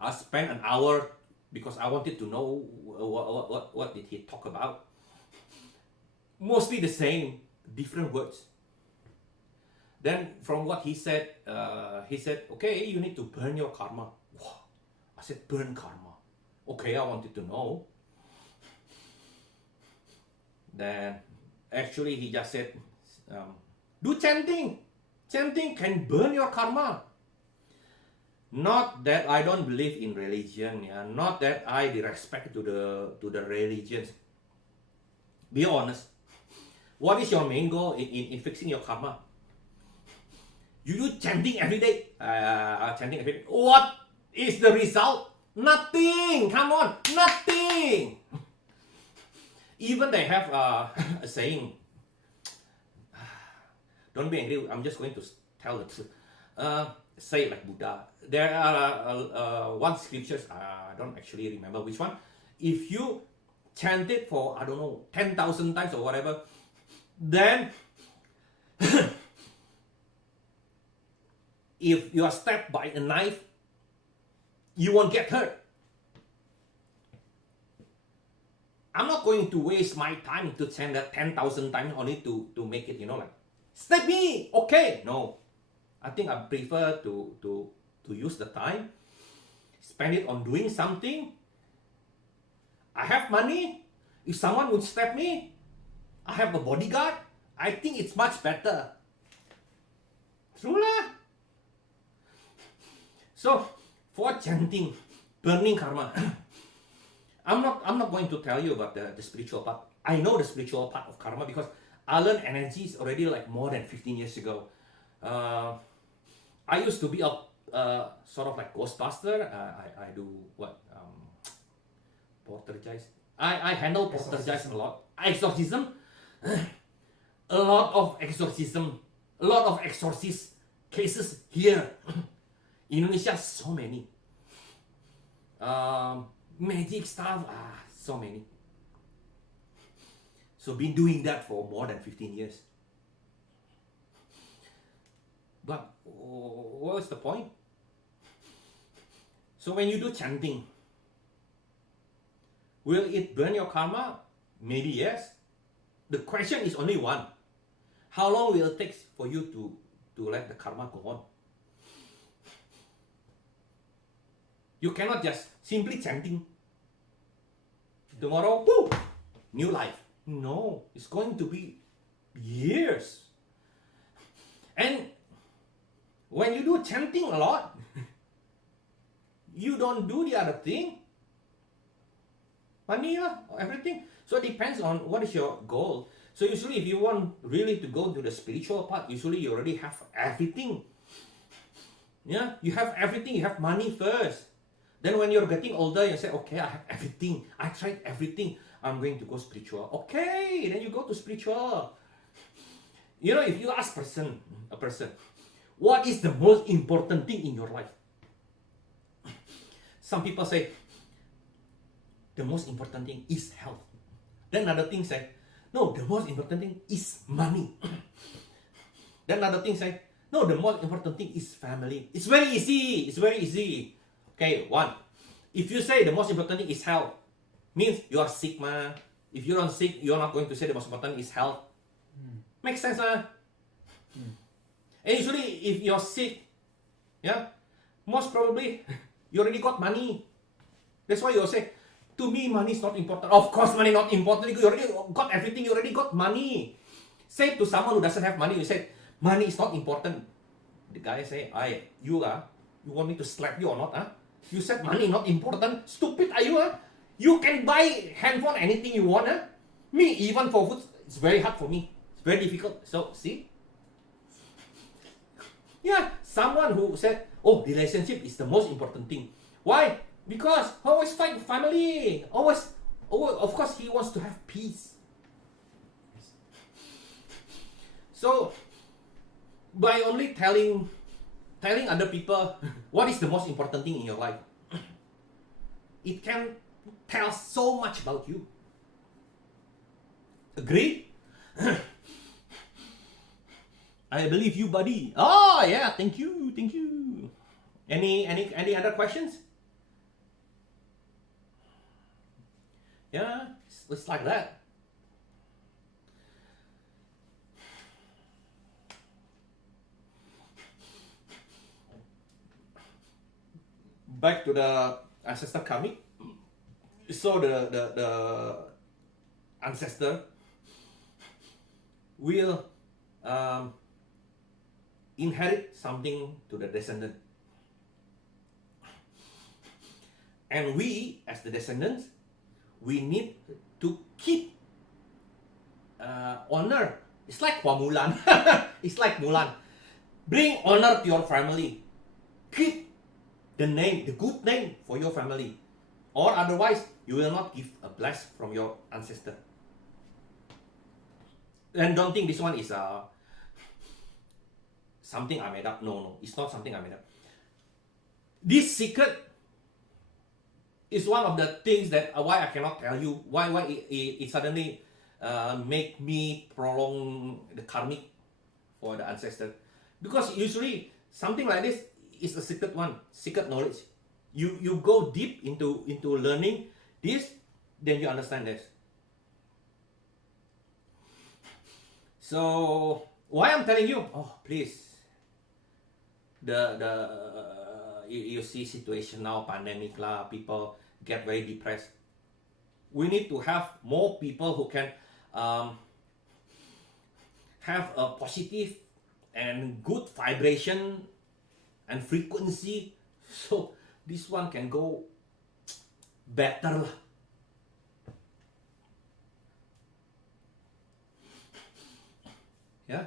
I spent an hour because I wanted to know what did he talk about. Mostly the same, different words. Then from what he said, okay, you need to burn your karma. Wow. I said, burn karma. Okay, I wanted to know. Then actually he just said, do chanting. Chanting can burn your karma. Not that I don't believe in religion, yeah. Not that I disrespect to the religions. Be honest. What is your main goal in fixing your karma? You do chanting every day. Chanting every day. What is the result? Nothing. Come on, nothing. Even they have a saying. Don't be angry. I'm just going to tell the truth. Say it like Buddha. There are one scriptures. I don't actually remember which one. If you chant it for 10,000 times or whatever, then if you are stabbed by a knife, you won't get hurt. I'm not going to waste my time to chant that 10,000 times only to make it, like, stab me, okay. No. I think I prefer to use the time, spend it on doing something. I have money. If someone would stab me, I have a bodyguard. I think it's much better. True lah. So for chanting, burning karma, I'm not going to tell you about the spiritual part. I know the spiritual part of karma because I learned energy is already like more than 15 years ago. I used to be a sort of like ghostbuster. I do what? Poltergeist. I handle poltergeist a lot. Exorcism. A lot of exorcism. A lot of exorcist cases here. Indonesia, so many. Magic stuff, so many. So been doing that for more than 15 years. But what's the point? So when you do chanting, will it burn your karma? Maybe yes. The question is only one. How long will it take for you to let the karma go on? You cannot just simply chanting. Tomorrow, woo, new life. No, it's going to be years. And when you do chanting a lot, you don't do the other thing. Money, everything. So it depends on what is your goal. So usually if you want really to go to the spiritual part, usually you already have everything. Yeah, you have everything. You have money first. Then when you're getting older, you say, okay, I have everything. I tried everything. I'm going to go spiritual. Okay, then you go to spiritual. You know, if you ask a person, what is the most important thing in your life? Some people say, the most important thing is health. Then another thing say, no, the most important thing is money. Then another thing say, no, the most important thing is family. It's very easy. It's very easy. Okay, one. If you say the most important thing is health, means you are sick, ma. If you're not sick, you're not going to say the most important thing is health. Makes sense, ma. And usually, if you're sick, yeah, most probably you already got money. That's why you say, to me, money is not important. Of course, money not important. You already got everything. You already got money. Say to someone who doesn't have money, you say, money is not important. The guy say, you want me to slap you or not? You said money not important. Stupid are you? You can buy handphone anything you want. Me, even for food, it's very hard for me. It's very difficult. So, see? Yeah, someone who said, oh, relationship is the most important thing. Why? Because always fight with family. Always, of course, he wants to have peace. So, by only telling other people what is the most important thing in your life, it can tell so much about you. Agree? I believe you, buddy. Oh yeah, thank you. Any other questions? Yeah, it's like that. Back to the ancestor karmic. So the ancestor will inherit something to the descendant, and we as the descendants, we need to keep honor. It's like Mulan. It's like Mulan. Bring honor to your family. Keep the name, the good name for your family, or otherwise you will not give a bless from your ancestor. And don't think this one is something I made up. No, it's not something I made up. This secret is one of the things that why I cannot tell you, why it suddenly make me prolong the karmic for the ancestor. Because usually something like this is a secret one, secret knowledge. You go deep into learning this, then you understand this. So why I'm telling you? Oh, please. you see situation now, pandemic lah, people get very depressed. We need to have more people who can have a positive and good vibration and frequency, so this one can go better lah. Yeah.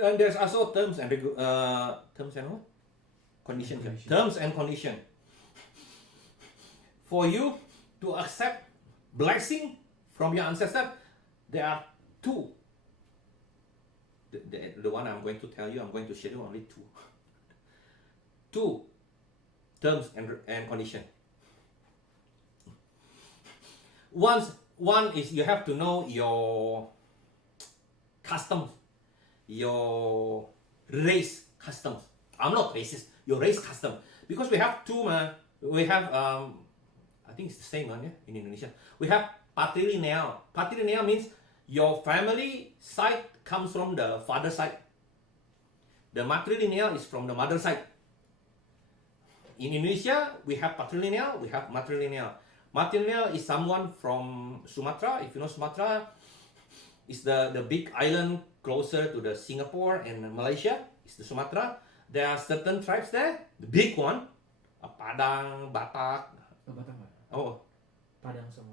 And there's also terms and what? Conditions. Terms and condition. For you to accept blessing from your ancestor, there are two. The one I'm going to tell you, I'm going to share you only two. Two terms and condition. One is you have to know your customs, your race customs. I'm not racist. Your race custom, because we have two. We have I think it's the same one, yeah, in Indonesia. We have patrilineal. Patrilineal means your family side comes from the father side. The matrilineal is from the mother side. In Indonesia, we have patrilineal, we have matrilineal. Matrilineal is someone from Sumatra. If you know Sumatra, it's the big island closer to the Singapore and Malaysia. It's the Sumatra. There are certain tribes there. The big one, Padang, Batak. Batak nggak? Oh, Padang sama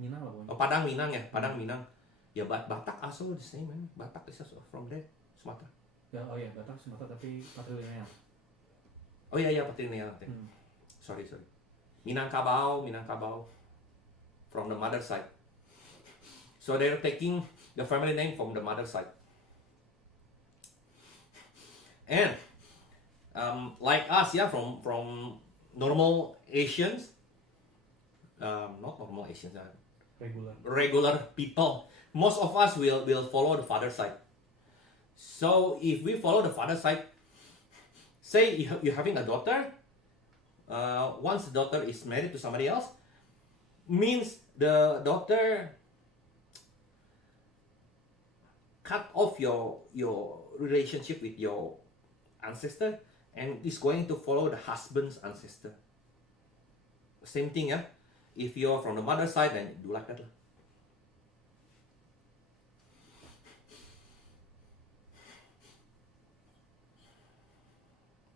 Minang lah pokoknya. oh Padang Minang ya, Padang Minang. Yeah, but Batak also the same, man. Batak is also from there, Sumatra. Ya, oh ya, Batak, Sumatera tapi patrilineal. Oh yeah, patrilineal. Sorry. Minangkabau from the mother side. So they're taking the family name from the mother side. And like us, yeah, from normal Asians, not normal Asians, regular people. Most of us will follow the father side. So if we follow the father side, say you're having a daughter, once the daughter is married to somebody else, means the daughter cut off your relationship with your ancestor and is going to follow the husband's ancestor. Same thing, yeah. If you're from the mother side, then do like that.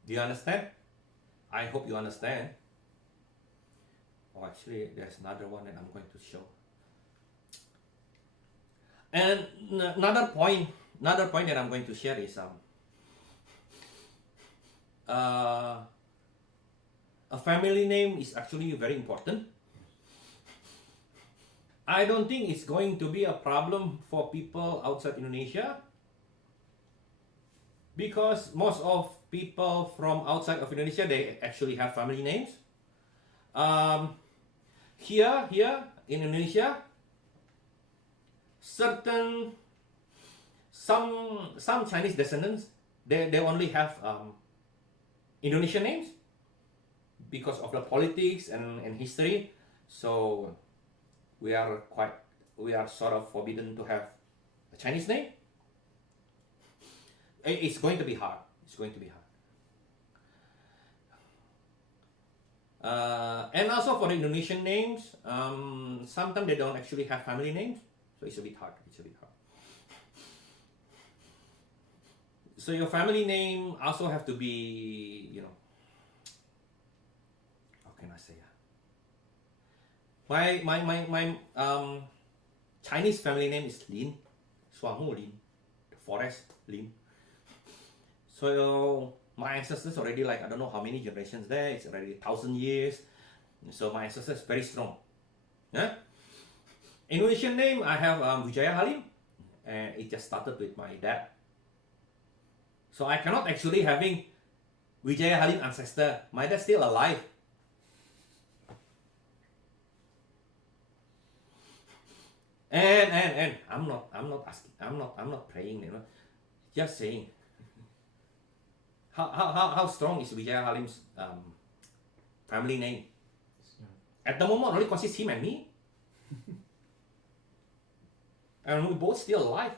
Do you understand? I hope you understand. Oh, actually, there's another one that I'm going to show. And another point that I'm going to share is a family name is actually very important. I don't think it's going to be a problem for people outside Indonesia, because most of people from outside of Indonesia, they actually have family names. Here in Indonesia, some Chinese descendants, they only have Indonesian names because of the politics and history. So we are sort of forbidden to have a Chinese name. It's going to be hard. And also for the Indonesian names, sometimes they don't actually have family names, so it's a bit hard. So your family name also have to be, how can I say? My Chinese family name is Lin, Shuangmu Lin, the forest Lin. So my ancestors already, like, I don't know how many generations there. It's already 1,000 years. So my ancestors very strong. Yeah? Indonesian name, I have Wijaya Halim, and it just started with my dad. So I cannot actually having Wijaya Halim ancestor. My dad's still alive. And I'm not asking. I'm not praying. Just saying. How strong is Wijaya Halim's family name? At the moment, only consists him and me. And we're both still alive.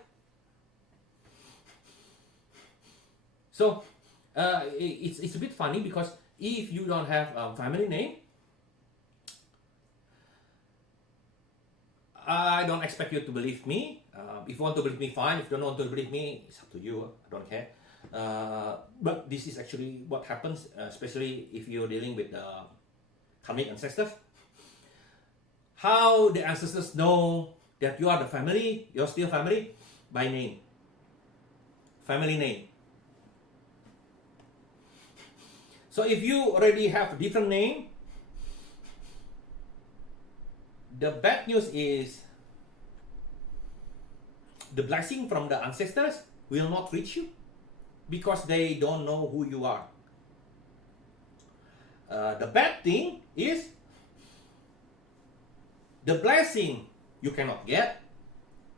So, it's a bit funny because if you don't have a family name, I don't expect you to believe me. If you want to believe me, fine. If you don't want to believe me, it's up to you. I don't care. But this is actually what happens, especially if you're dealing with karmic ancestors. How the ancestors know that you are the family, you're still family? By name. Family name. So if you already have a different name, the bad news is the blessing from the ancestors will not reach you because they don't know who you are. The bad thing is the blessing you cannot get,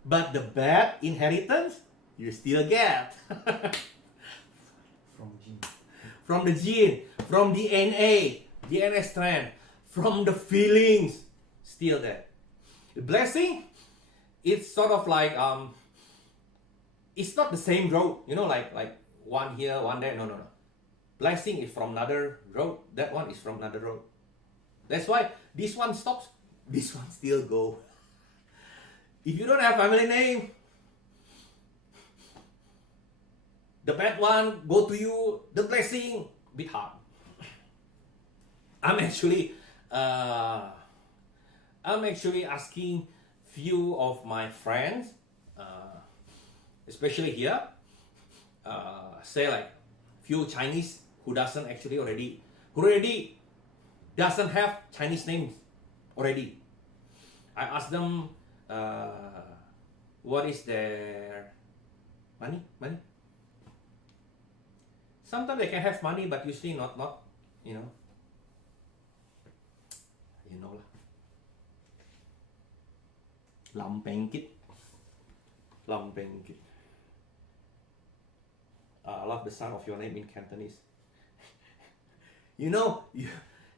but the bad inheritance you still get. From gene. From the gene, from DNA strand, from the feelings, still there. The blessing, it's sort of like it's not the same road, you know, like one here, one there. No. Blessing is from another road. That one is from another road. That's why this one stops, this one still go. If you don't have family name, the bad one go to you, the blessing bit hard. I'm actually asking few of my friends, especially here, say like few Chinese who already doesn't have Chinese names already. I ask them what is their money. Sometimes they can have money, but usually not, you know lah. Lampengkit. I love the sound of your name in Cantonese.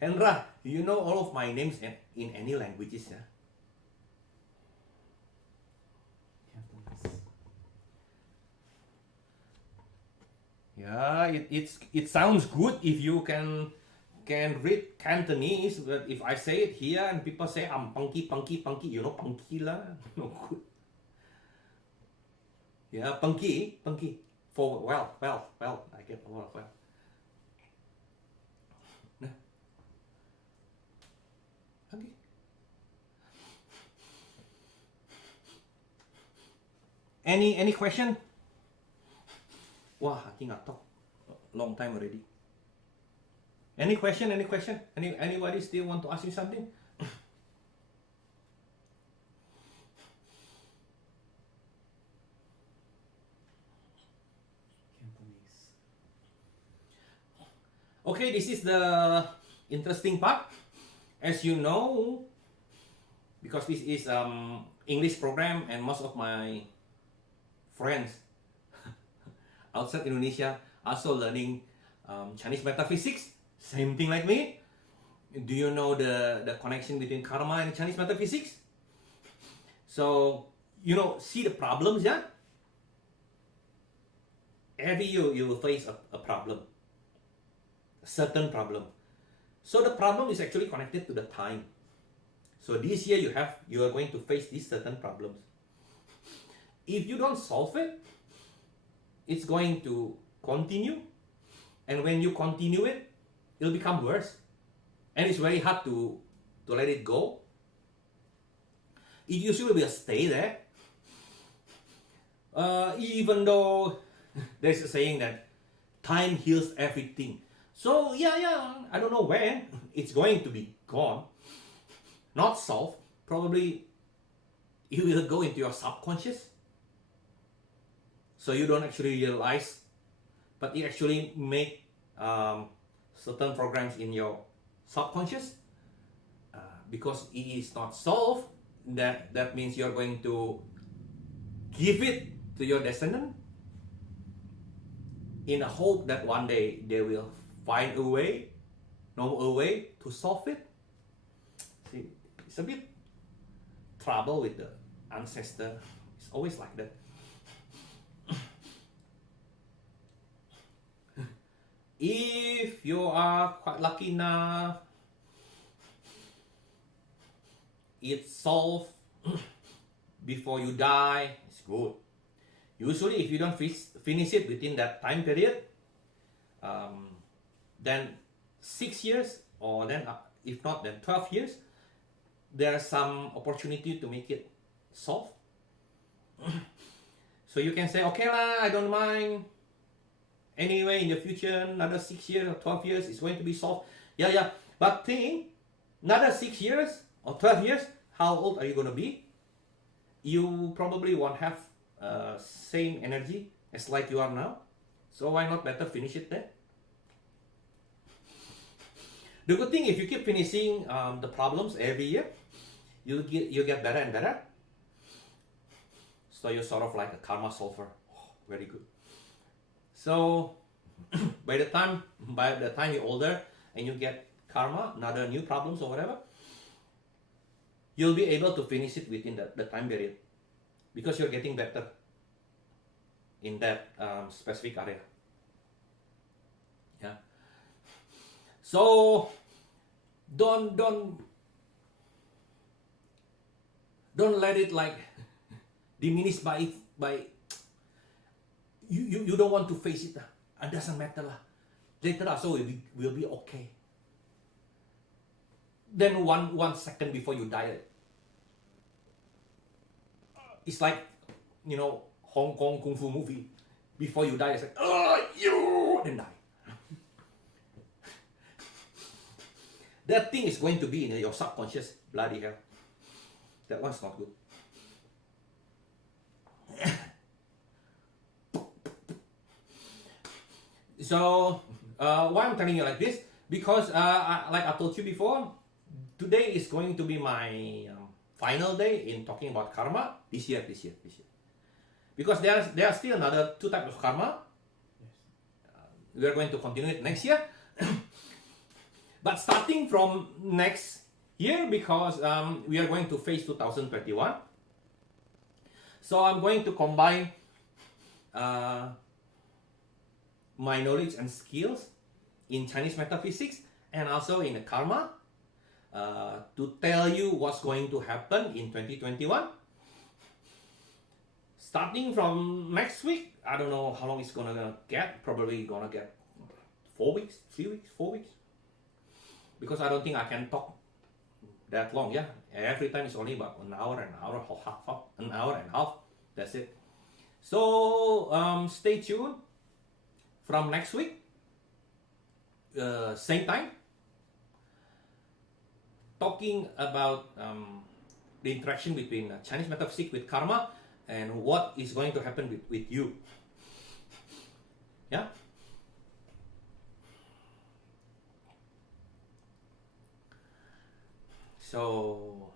Hendra, you know all of my names in any languages, yeah? Cantonese. Yeah, it sounds good if you can read Cantonese, but if I say it here and people say I'm punky, you know punky lah, no good. Yeah, punky. For well, I get a lot of well. Okay. Any question? Wah, I think I talked a long time already. Any question? Anybody still want to ask me something? Cantonese. Okay, this is the interesting part. As you know, because this is English program and most of my friends outside Indonesia also learning Chinese metaphysics, same thing like me. Do you know the connection between karma and Chinese metaphysics? So, see the problems, yeah? Every year you will face a problem, a certain problem. So the problem is actually connected to the time. So this year you are going to face these certain problems. If you don't solve it, it's going to continue, and when you continue it, it'll become worse, and it's very hard to let it go. It usually will stay there, even though there's a saying that time heals everything. So yeah, I don't know when it's going to be gone, not solved. Probably it will go into your subconscious, so you don't actually realize, but it actually make certain programs in your subconscious, because it is not solved. That means you're going to give it to your descendant in the hope that one day they will find a way to solve it. See, it's a bit trouble with the ancestor. It's always like that. If you are quite lucky enough, it's solved before you die, it's good. Usually if you don't finish it within that time period, then 6 years, or then if not then 12 years, there's some opportunity to make it solved. So you can say, okay lah, I don't mind. Anyway, in the future, another 6 years or 12 years, it's going to be solved. Yeah. But think, another 6 years or 12 years, how old are you going to be? You probably won't have same energy as like you are now. So why not better finish it there? The good thing, if you keep finishing the problems every year, you get better and better. So you're sort of like a karma solver. Oh, very good. So by the time you're older and you get karma, another new problems or whatever, you'll be able to finish it within the time period, because you're getting better in that specific area. Yeah. So don't let it like diminish by you don't want to face it. It doesn't matter lah. Later also will be okay. Then one second before you die, it's like, you know, Hong Kong kung fu movie. Before you die, it's like, oh, you, then die. That thing is going to be in your subconscious. Bloody hell. That one's not good. So, why I'm telling you like this? Because, like I told you before, today is going to be my final day in talking about karma this year. Because there are still another 2 types of karma. Yes. We are going to continue it next year. But starting from next year, because we are going to face 2021. So I'm going to combine my knowledge and skills in Chinese metaphysics and also in the karma to tell you what's going to happen in 2021. Starting from next week, I don't know how long it's gonna get. Probably gonna get 4 weeks, 3 weeks, 4 weeks. Because I don't think I can talk that long. Yeah, every time it's only about an hour and a half. That's it. So stay tuned from next week, same time, talking about the interaction between Chinese metaphysics with karma and what is going to happen with you. Yeah. So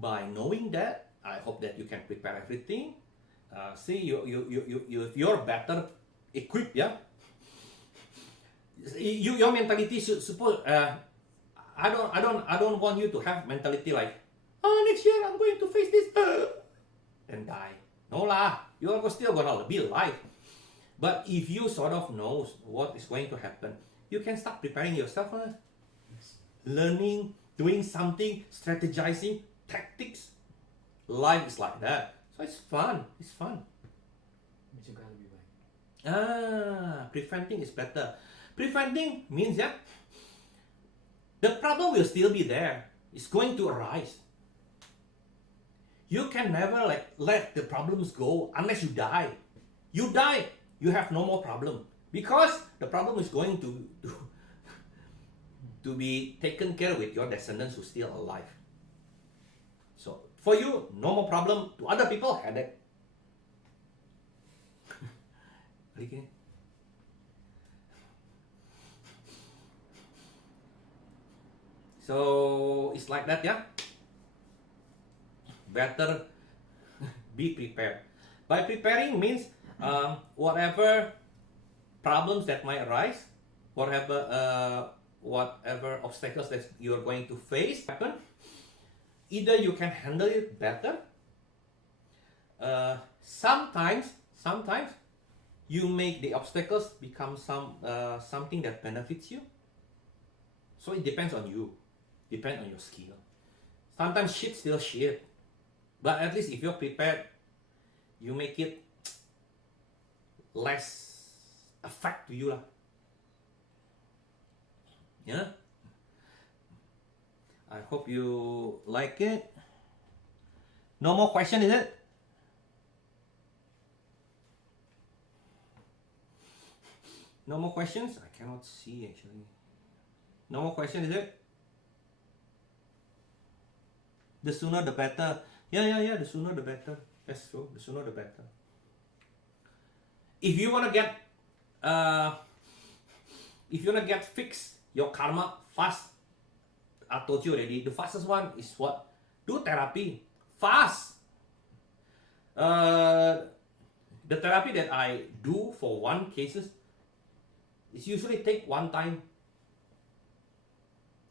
by knowing that, I hope that you can prepare everything. See, you're better equipped. Yeah. Your mentality should suppose. I don't want you to have mentality like, oh, next year I'm going to face this and die. No lah, you're still gonna be alive. But if you sort of knows what is going to happen, you can start preparing yourself. Learning, doing something, strategizing, tactics. Life is like that. So it's fun. It's fun. Preventing is better. Preventing means, yeah, the problem will still be there. It's going to arise. You can never like let the problems go unless you die. You die, you have no more problem, because the problem is going to be taken care with your descendants who are still alive. So for you, no more problem. To other people, headache. Okay. So it's like that, yeah. Better be prepared. By preparing means whatever problems that might arise, whatever obstacles that you are going to face happen, either you can handle it better. Sometimes you make the obstacles become something that benefits you. So it depends on you, depends on your skill. Sometimes shit still shit, but at least if you're prepared, you make it less effect to you lah. Yeah. I hope you like it. No more question, is it? No more questions? I cannot see actually. No more question, is it? The sooner the better. Yeah. The sooner the better. That's true. The sooner the better. If you wanna get, fixed your karma fast, I told you already. The fastest one is what? Do therapy fast. The therapy that I do for one cases, it's usually take one time.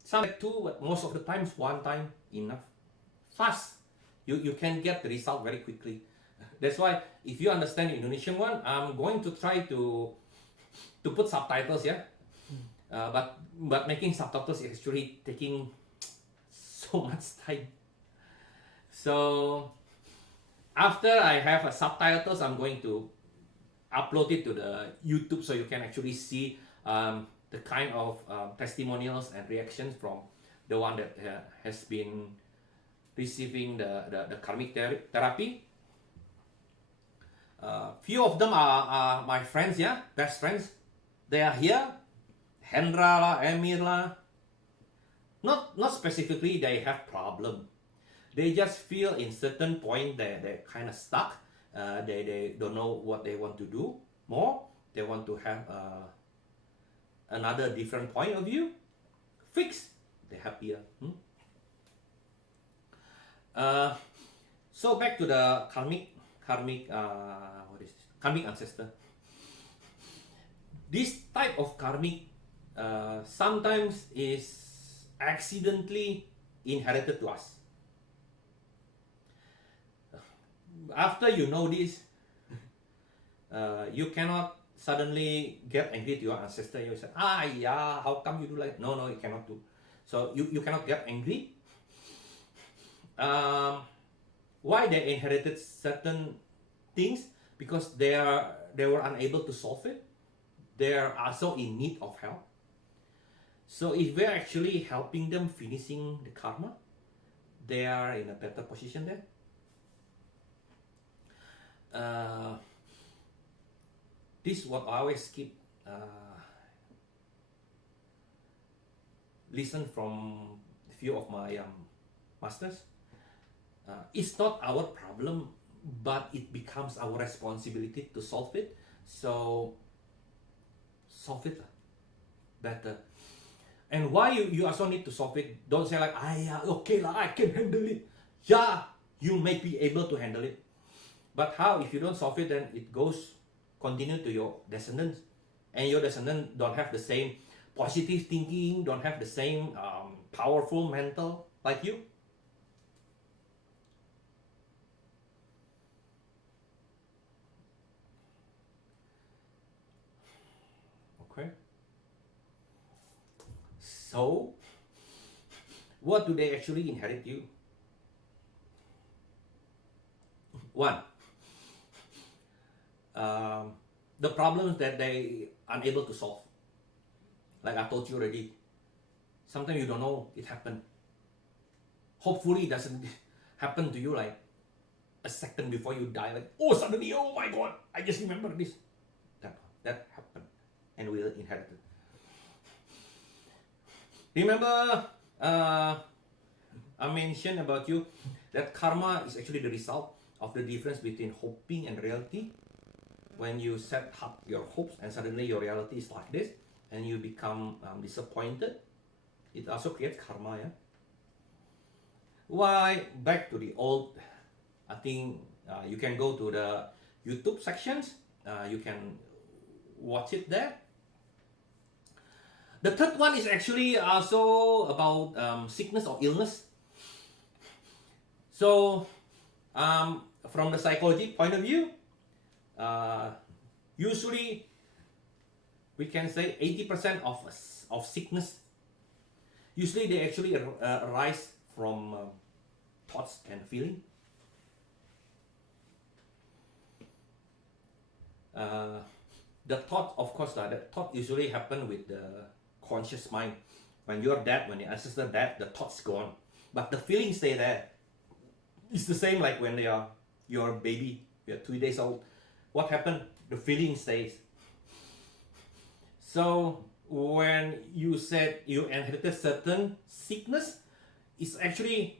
Some like two, but most of the times one time enough. Fast. You can get the result very quickly. That's why if you understand the Indonesian one, I'm going to try to put subtitles, yeah. But making subtitles is actually taking so much time. So after I have a subtitles, I'm going to upload it to the YouTube so you can actually see the kind of testimonials and reactions from the one that has been receiving the karmic therapy. Few of them are my friends, yeah, best friends. They are here. Hendra lah, Emir lah. Not specifically they have problem. They just feel in certain point that they're kind of stuck. They don't know what they want to do more. They want to have another different point of view. Fix. They're happier. So back to the karmic ancestor. This type of karmic sometimes is accidentally inherited to us. After you know this, you cannot suddenly get angry to your ancestor. You say, yeah, how come you do like? No, you cannot do. So you cannot get angry. Why they inherited certain things? Because they were unable to solve it. They are also in need of help. So if we're actually helping them finishing the karma, they are in a better position there. This is what I always keep listen from a few of my masters. It's not our problem, but it becomes our responsibility to solve it. So solve it better. And why you also need to solve it? Don't say like, okay lah, I can handle it. Yeah, you may be able to handle it. But how? If you don't solve it, then it continue to your descendants. And your descendants don't have the same positive thinking, don't have the same powerful mental like you. Okay. So, what do they actually inherit you? One, the problems that they unable to solve. Like I told you already, sometimes you don't know it happened. Hopefully it doesn't happen to you like a second before you die. Like, suddenly, oh my God, I just remember this. That happened and we inherited. Remember, I mentioned about you that karma is actually the result of the difference between hoping and reality. When you set up your hopes and suddenly your reality is like this and you become disappointed, it also creates karma, yeah? Why? Back to the old, I think you can go to the YouTube sections, you can watch it there. The third one is actually also about sickness or illness. So, from the psychology point of view, usually we can say 80% of sickness, usually they actually arise from thoughts and feeling. The thought, of course, the thought usually happen with the conscious mind. When you're dead, when your ancestor dead, the thought's gone, but the feelings stay there. It's the same like when you're a baby, you're 3 days old. What happened? The feeling stays. So when you said you inherited certain sickness, it's actually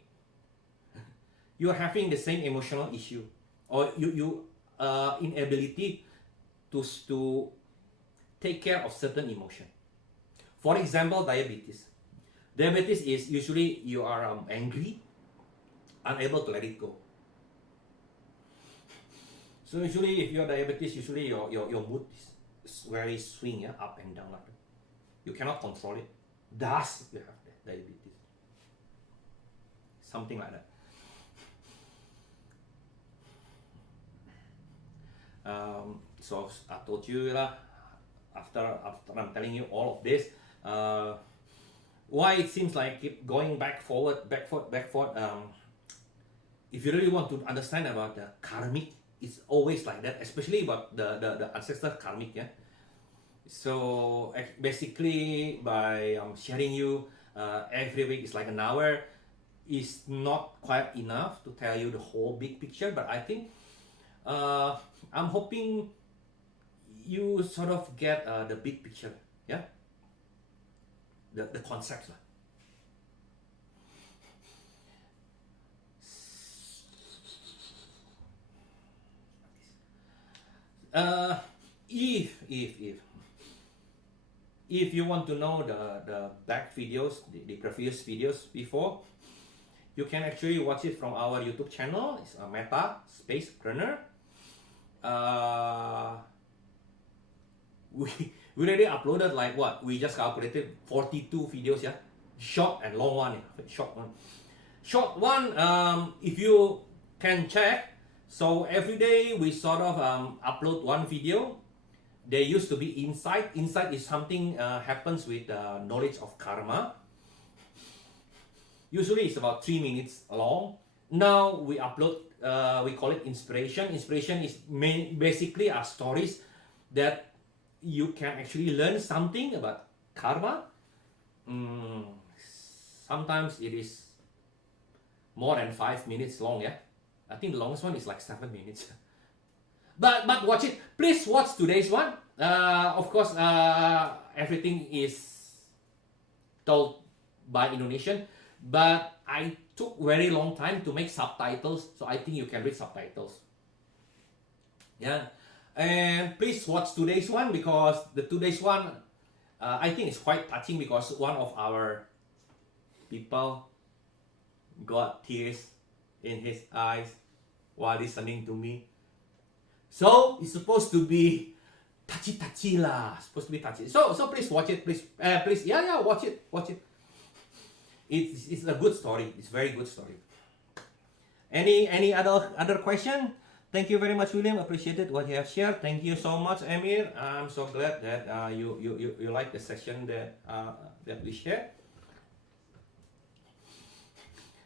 you're having the same emotional issue, or you inability to take care of certain emotion. For example, diabetes. Diabetes is usually you are angry, unable to let it go. So usually if you're diabetes, usually your mood is very swing, yeah, up and down like that. You cannot control it. Thus you have diabetes. Something like that. So I told you after I'm telling you all of this, why it seems like keep going back forward. If you really want to understand about the karmic, it's always like that, especially about the ancestor karmic, yeah. So basically by sharing you every week is like an hour, is not quite enough to tell you the whole big picture, but I think I'm hoping you sort of get the big picture, yeah, the concepts. If you want to know the back videos, the previous videos before, you can actually watch it from our YouTube channel. It's Meta Space Preneur. We already uploaded like what? We just calculated 42 videos, yeah? Short and long one, yeah? Short one, if you can check, so every day we sort of upload one video. There used to be insight. Insight is something happens with knowledge of karma. Usually it's about 3 minutes long. Now we upload, we call it inspiration. Inspiration is basically are stories that you can actually learn something about karma. Sometimes it is more than 5 minutes long, yeah. I think the longest one is like 7 minutes. But watch it. Please watch today's one. Of course, everything is told by Indonesian, but I took very long time to make subtitles, so I think you can read subtitles. Yeah, and please watch today's one, because the today's one, I think it's quite touching, because one of our people got tears in his eyes while listening to me. So it's supposed to be touchy lah. Supposed to be touchy. So please watch it. Please, yeah, watch it. It's a good story. It's a very good story. Any other question? Thank you very much, William. Appreciated what you have shared. Thank you so much, Amir. I'm so glad that you like the session that we shared.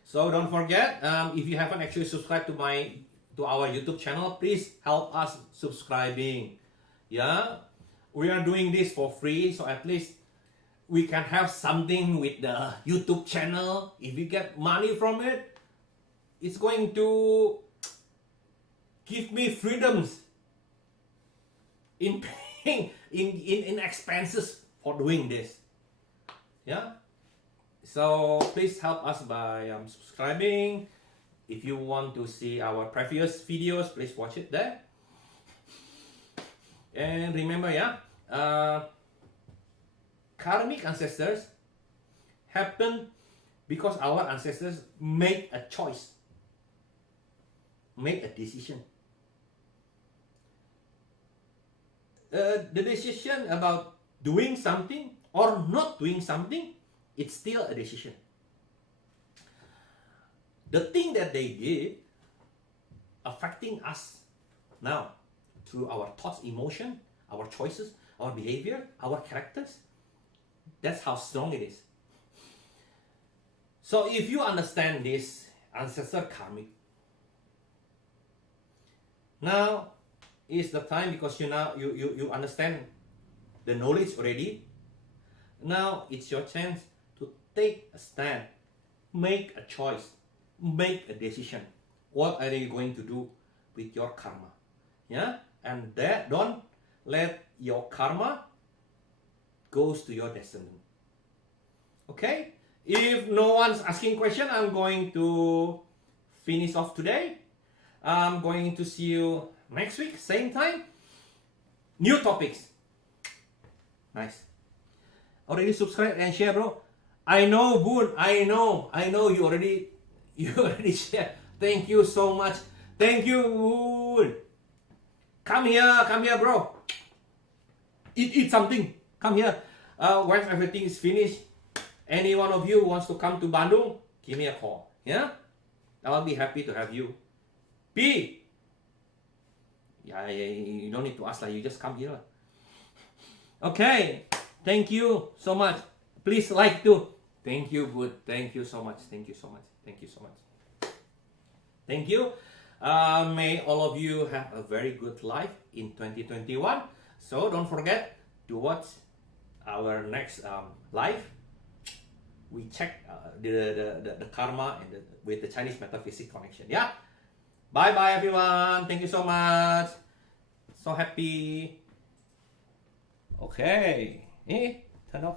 So don't forget, if you haven't actually subscribed to our YouTube channel, please help us subscribing. Yeah, we are doing this for free, so at least we can have something with the YouTube channel. If we get money from it, it's going to give me freedoms in paying in expenses for doing this. Yeah, so please help us by subscribing. If you want to see our previous videos, please watch it there. And remember, yeah, karmic ancestors happen because our ancestors made a choice, made a decision. The decision about doing something or not doing something, it's still a decision. The thing that they did affecting us now, through our thoughts, emotion, our choices, our behavior, our characters. That's how strong it is. So if you understand this ancestor karmic, now is the time, because you understand the knowledge already. Now it's your chance to take a stand, make a choice, make a decision. What are you going to do with your karma? Yeah, and that don't let your karma goes to your descendant. Okay, if no one's asking question, I'm going to finish off today. I'm going to see you next week, same time, new topics. Nice. Already subscribe and share, bro. I know, Boon. I know you already share. Thank you so much. Thank you, Boon. Come here, bro. Eat something. Come here. Once everything is finished, any one of you wants to come to Bandung, give me a call. Yeah, I'll be happy to have you. P. Yeah, you don't need to ask, you just come here. Okay, thank you so much. Please like too. Thank you, good. Thank you so much. Thank you so much. Thank you so much. Thank you. May all of you have a very good life in 2021. So don't forget to watch our next live. We check the karma and with the Chinese metaphysics connection. Yeah. Bye bye everyone. Thank you so much. So happy. Okay. Turn off.